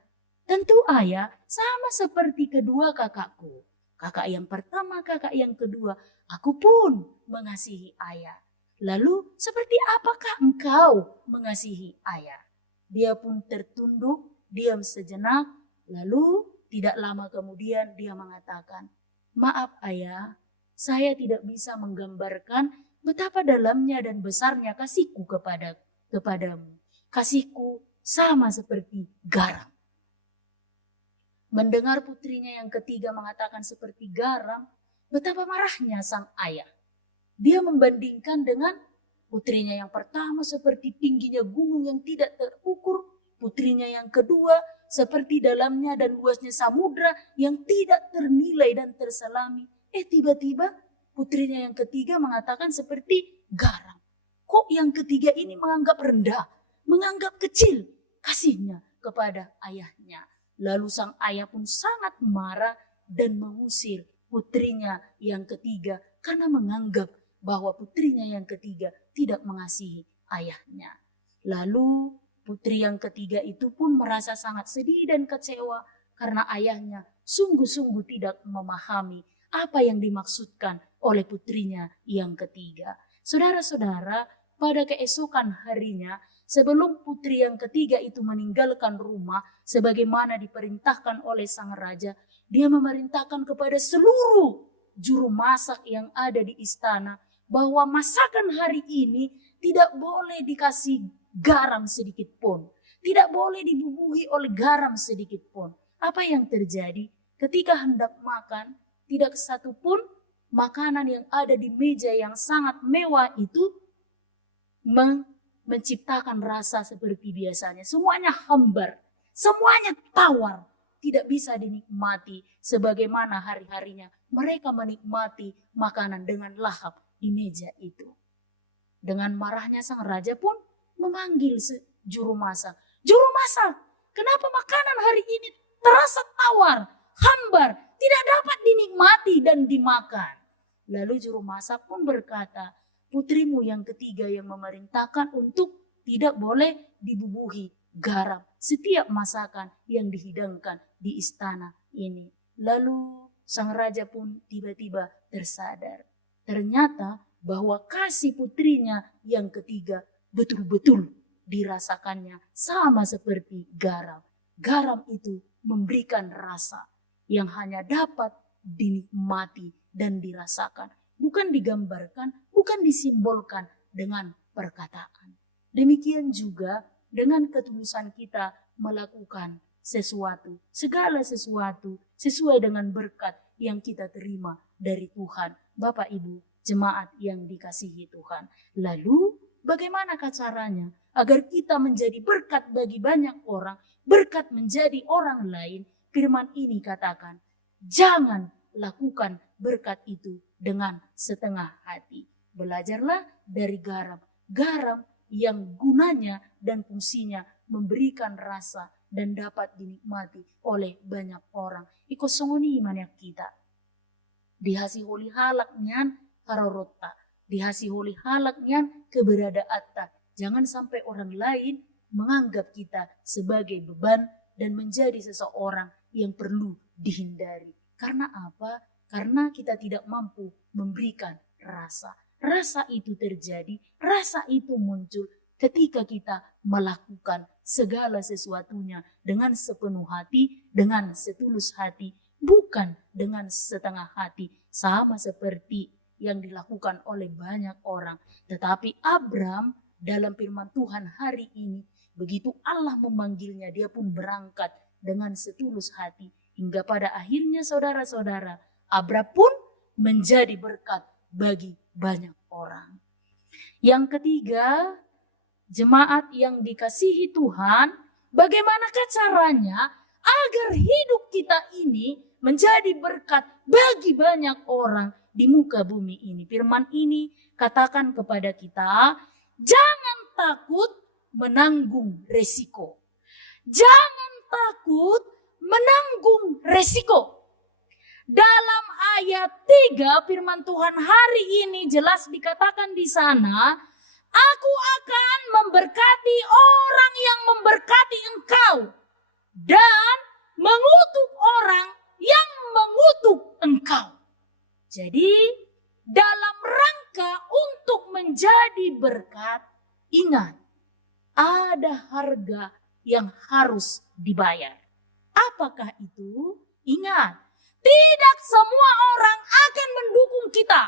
Tentu ayah sama seperti kedua kakakku. Kakak yang pertama, kakak yang kedua, aku pun mengasihi ayah. Lalu seperti apakah engkau mengasihi ayah? Dia pun tertunduk, diam sejenak, lalu tidak lama kemudian dia mengatakan, maaf ayah, saya tidak bisa menggambarkan betapa dalamnya dan besarnya kasihku kepadamu. Kasihku sama seperti garam. Mendengar putrinya yang ketiga mengatakan seperti garam, betapa marahnya sang ayah. Dia membandingkan dengan putrinya yang pertama seperti tingginya gunung yang tidak terukur, putrinya yang kedua seperti dalamnya dan luasnya samudra yang tidak ternilai dan terselami. Tiba-tiba putrinya yang ketiga mengatakan seperti garam. Kok yang ketiga ini menganggap rendah, menganggap kecil kasihnya kepada ayahnya. Lalu sang ayah pun sangat marah dan mengusir putrinya yang ketiga karena menganggap bahwa putrinya yang ketiga tidak mengasihi ayahnya. Lalu putri yang ketiga itu pun merasa sangat sedih dan kecewa karena ayahnya sungguh-sungguh tidak memahami apa yang dimaksudkan oleh putrinya yang ketiga. Saudara-saudara, pada keesokan harinya, sebelum putri yang ketiga itu meninggalkan rumah, sebagaimana diperintahkan oleh sang raja, dia memerintahkan kepada seluruh juru masak yang ada di istana, bahwa masakan hari ini tidak boleh dikasih garam sedikit pun. Tidak boleh dibubuhi oleh garam sedikit pun. Apa yang terjadi? Ketika hendak makan, tidak satu pun makanan yang ada di meja yang sangat mewah itu menciptakan rasa seperti biasanya. Semuanya hambar, semuanya tawar, tidak bisa dinikmati sebagaimana hari-harinya mereka menikmati makanan dengan lahap di meja itu. Dengan marahnya sang raja pun memanggil juru masak. Juru masak, kenapa makanan hari ini terasa tawar, hambar, tidak dapat dinikmati dan dimakan? Lalu juru masak pun berkata, putrimu yang ketiga yang memerintahkan untuk tidak boleh dibubuhi garam setiap masakan yang dihidangkan di istana ini. Lalu sang raja pun tiba-tiba tersadar. Ternyata bahwa kasih putrinya yang ketiga betul-betul dirasakannya sama seperti garam. Garam itu memberikan rasa yang hanya dapat dinikmati dan dirasakan. Bukan digambarkan, bukan disimbolkan dengan perkataan. Demikian juga dengan ketulusan kita melakukan sesuatu, segala sesuatu sesuai dengan berkat yang kita terima dari Tuhan. Bapak Ibu, jemaat yang dikasihi Tuhan. Lalu bagaimanakah caranya agar kita menjadi berkat bagi banyak orang, berkat menjadi orang lain? Firman ini katakan, jangan lakukan berkat itu dengan setengah hati. Belajarlah dari garam. Garam yang gunanya dan fungsinya memberikan rasa dan dapat dinikmati oleh banyak orang. Iko songoni manyak kita. Dihasiholi halak niyan karorota. Dihasiholi halak niyan keberadaatan. Jangan sampai orang lain menganggap kita sebagai beban dan menjadi seseorang yang perlu dihindari. Karena apa? Karena kita tidak mampu memberikan rasa. Rasa itu terjadi, rasa itu muncul ketika kita melakukan segala sesuatunya dengan sepenuh hati, dengan setulus hati, bukan dengan setengah hati, sama seperti yang dilakukan oleh banyak orang. Tetapi Abram dalam firman Tuhan hari ini, begitu Allah memanggilnya, dia pun berangkat dengan setulus hati. Hingga pada akhirnya saudara-saudara, Abram pun menjadi berkat bagi banyak orang. Yang ketiga, jemaat yang dikasihi Tuhan, bagaimanakah caranya agar hidup kita ini menjadi berkat bagi banyak orang di muka bumi ini? Firman ini katakan kepada kita, jangan takut menanggung resiko. Jangan takut menanggung resiko. Dalam ayat 3 firman Tuhan hari ini jelas dikatakan di sana, aku akan memberkati orang yang memberkati engkau dan mengutuk orang yang mengutuk engkau. Jadi dalam rangka untuk menjadi berkat, ingat, ada harga yang harus dibayar. Apakah itu? Ingat, tidak semua orang akan mendukung kita.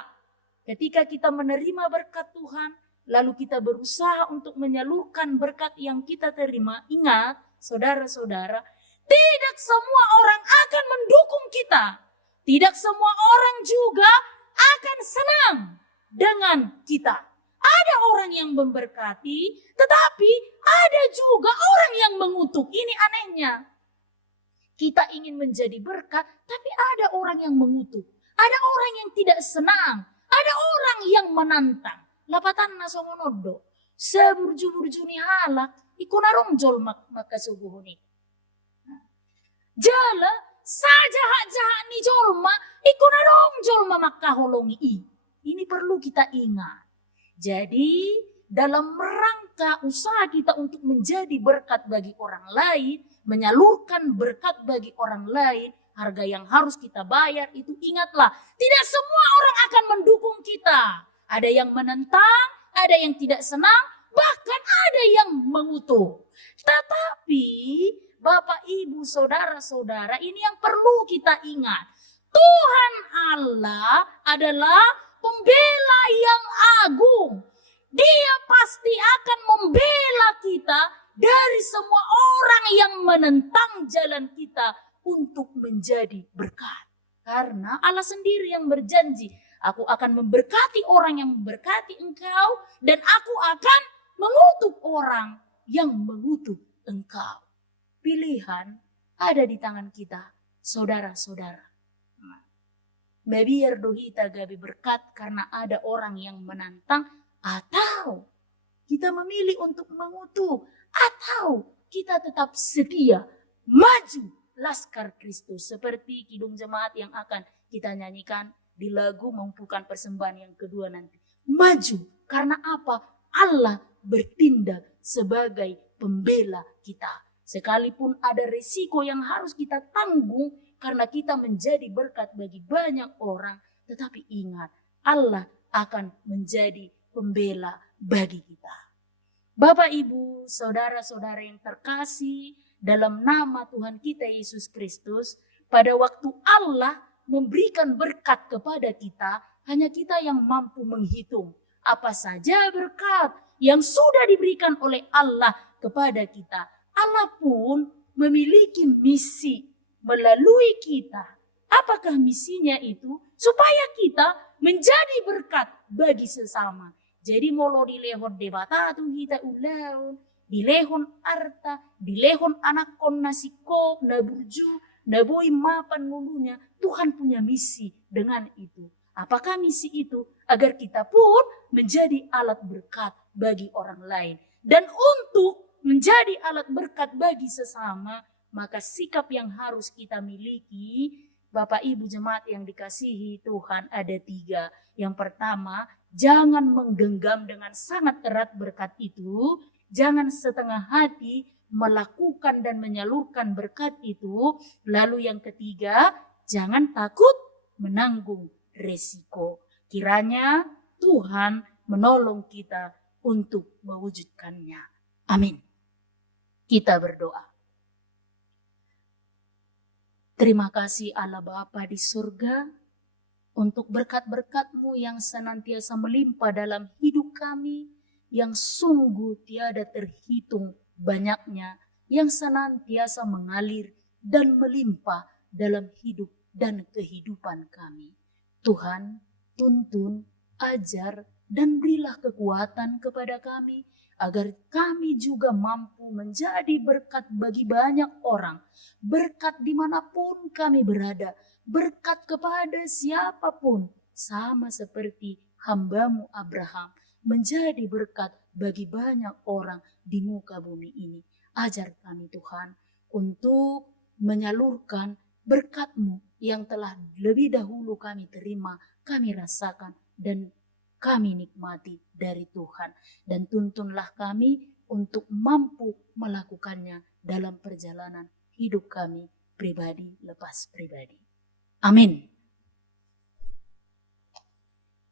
Ketika kita menerima berkat Tuhan, lalu kita berusaha untuk menyalurkan berkat yang kita terima. Ingat, saudara-saudara, tidak semua orang akan mendukung kita. Tidak semua orang juga akan senang dengan kita. Ada orang yang memberkati, tetapi ada juga orang yang mengutuk. Ini anehnya. Kita ingin menjadi berkat, tapi ada orang yang mengutuk. Ada orang yang tidak senang. Ada orang yang menantang. Lapatan nasongonodo. Seburju-burju ni halak, ikunarong jol makasubuhuni. Jala, sajahat-jahat ni jolma, ikunarong jolma makaholongi. Ini perlu kita ingat. Jadi, dalam rangka usaha kita untuk menjadi berkat bagi orang lain, menyalurkan berkat bagi orang lain, harga yang harus kita bayar itu ingatlah, tidak semua orang akan mendukung kita. Ada yang menentang, ada yang tidak senang, bahkan ada yang mengutuk. Tetapi Bapak, Ibu, Saudara-saudara, ini yang perlu kita ingat. Tuhan Allah adalah pembela yang agung. Dia pasti akan membela kita dari semua orang yang menentang jalan kita untuk menjadi berkat. Karena Allah sendiri yang berjanji, aku akan memberkati orang yang memberkati engkau, dan aku akan mengutuk orang yang mengutuk engkau. Pilihan ada di tangan kita, saudara-saudara. Biar dohita gabi berkat karena ada orang yang menantang, atau kita memilih untuk mengutuk, atau kita tetap setia maju laskar Kristus seperti kidung jemaat yang akan kita nyanyikan di lagu Mempukan Persembahan yang kedua nanti. Maju karena apa? Allah bertindak sebagai pembela kita. Sekalipun ada risiko yang harus kita tanggung karena kita menjadi berkat bagi banyak orang, tetapi ingat, Allah akan menjadi pembela bagi kita. Bapak, Ibu, saudara-saudara yang terkasih, dalam nama Tuhan kita Yesus Kristus, pada waktu Allah memberikan berkat kepada kita, hanya kita yang mampu menghitung apa saja berkat yang sudah diberikan oleh Allah kepada kita. Allah pun memiliki misi melalui kita. Apakah misinya itu? Supaya kita menjadi berkat bagi sesama. Jadi molo dilehon debatatu kita ulaun, dilehon arta, dilehon anak kon nasiko, naburju, naboi mapan ngulunya. Tuhan punya misi dengan itu. Apakah misi itu? Agar kita pun menjadi alat berkat bagi orang lain. Dan untuk menjadi alat berkat bagi sesama, maka sikap yang harus kita miliki, Bapak Ibu jemaat yang dikasihi Tuhan, ada 3. Yang pertama, jangan menggenggam dengan sangat erat berkat itu. Jangan setengah hati melakukan dan menyalurkan berkat itu. Lalu yang ketiga, jangan takut menanggung resiko. Kiranya Tuhan menolong kita untuk mewujudkannya. Amin. Kita berdoa. Terima kasih Allah Bapa di surga untuk berkat-berkat-Mu yang senantiasa melimpah dalam hidup kami, yang sungguh tiada terhitung banyaknya, yang senantiasa mengalir dan melimpah dalam hidup dan kehidupan kami. Tuhan, tuntun, ajar, dan berilah kekuatan kepada kami, agar kami juga mampu menjadi berkat bagi banyak orang, berkat dimanapun kami berada, berkat kepada siapapun, sama seperti hamba-Mu Abraham, menjadi berkat bagi banyak orang di muka bumi ini. Ajar kami Tuhan untuk menyalurkan berkat-Mu yang telah lebih dahulu kami terima, kami rasakan, dan kami nikmati dari Tuhan. Dan tuntunlah kami untuk mampu melakukannya dalam perjalanan hidup kami pribadi lepas pribadi. Amin.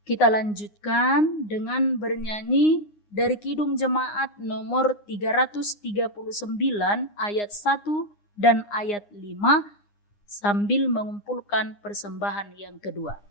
Kita lanjutkan dengan bernyanyi dari Kidung Jemaat nomor 339 ayat 1 dan ayat 5 sambil mengumpulkan persembahan yang kedua.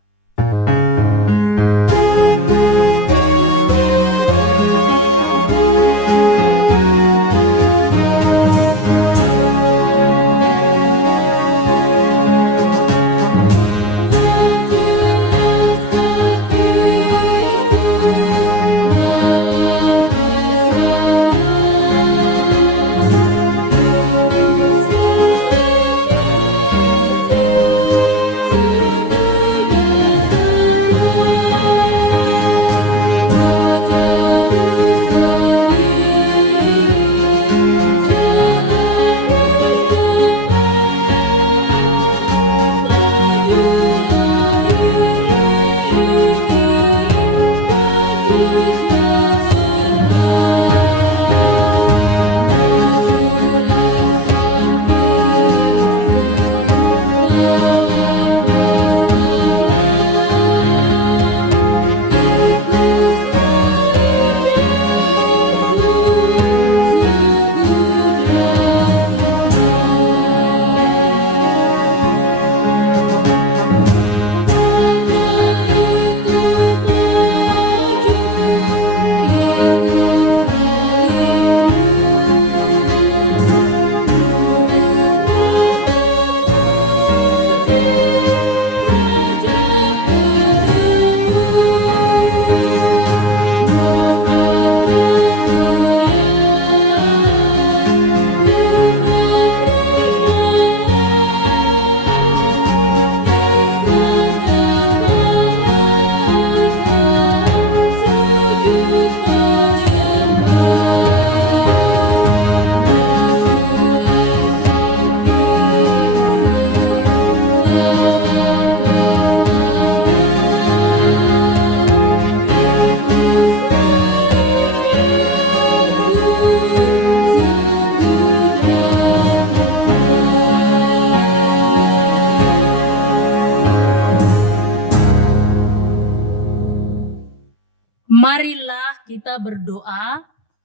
Marilah kita berdoa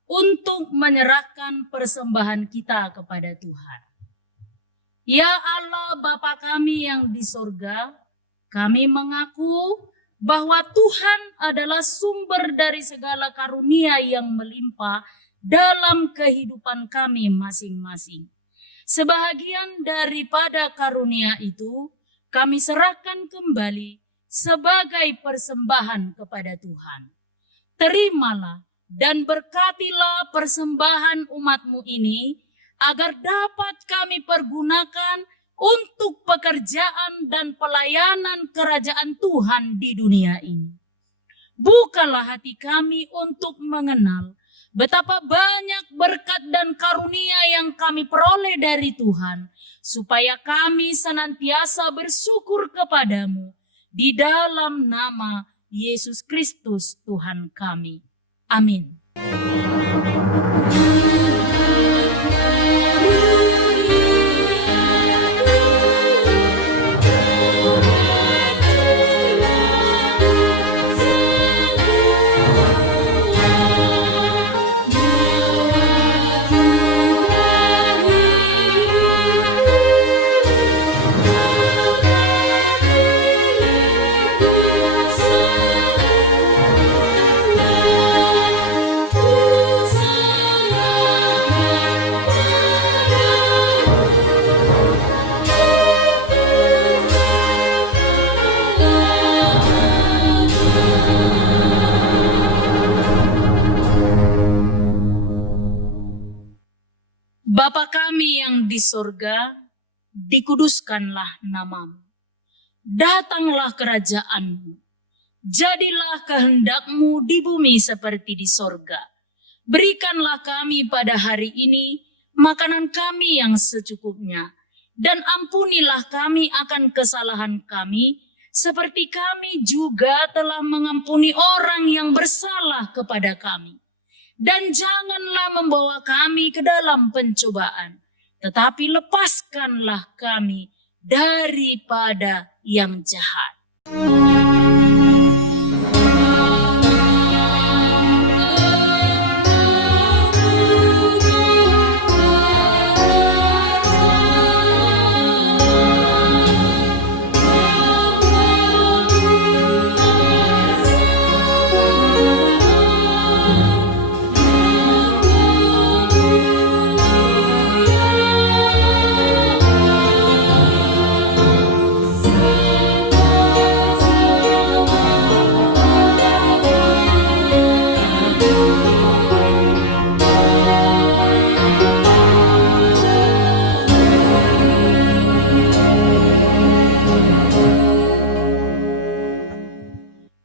untuk menyerahkan persembahan kita kepada Tuhan. Ya Allah Bapa kami yang di sorga, kami mengaku bahwa Tuhan adalah sumber dari segala karunia yang melimpah dalam kehidupan kami masing-masing. Sebahagian daripada karunia itu kami serahkan kembali sebagai persembahan kepada Tuhan. Terimalah dan berkatilah persembahan umat-Mu ini, agar dapat kami pergunakan untuk pekerjaan dan pelayanan kerajaan Tuhan di dunia ini. Bukalah hati kami untuk mengenal betapa banyak berkat dan karunia yang kami peroleh dari Tuhan, supaya kami senantiasa bersyukur kepadamu di dalam nama Yesus Kristus Tuhan kami. Amin. Tuhan Bapa kami yang di sorga, dikuduskanlah namamu. Datanglah kerajaanmu. Jadilah kehendakmu di bumi seperti di sorga. Berikanlah kami pada hari ini makanan kami yang secukupnya. Dan ampunilah kami akan kesalahan kami, seperti kami juga telah mengampuni orang yang bersalah kepada kami. Dan janganlah membawa kami ke dalam pencobaan, tetapi lepaskanlah kami daripada yang jahat.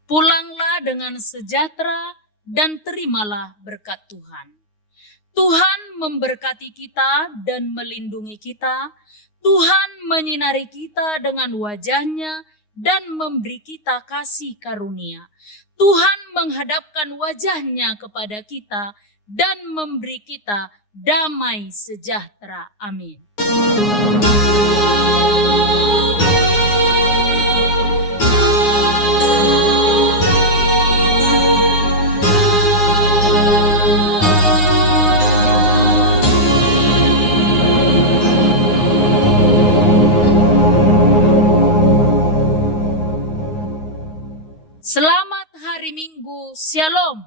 Pulanglah dengan sejahtera dan terimalah berkat Tuhan. Tuhan memberkati kita dan melindungi kita. Tuhan menyinari kita dengan wajah-Nya dan memberi kita kasih karunia. Tuhan menghadapkan wajah-Nya kepada kita dan memberi kita damai sejahtera. Amin. Selamat hari Minggu, Shalom.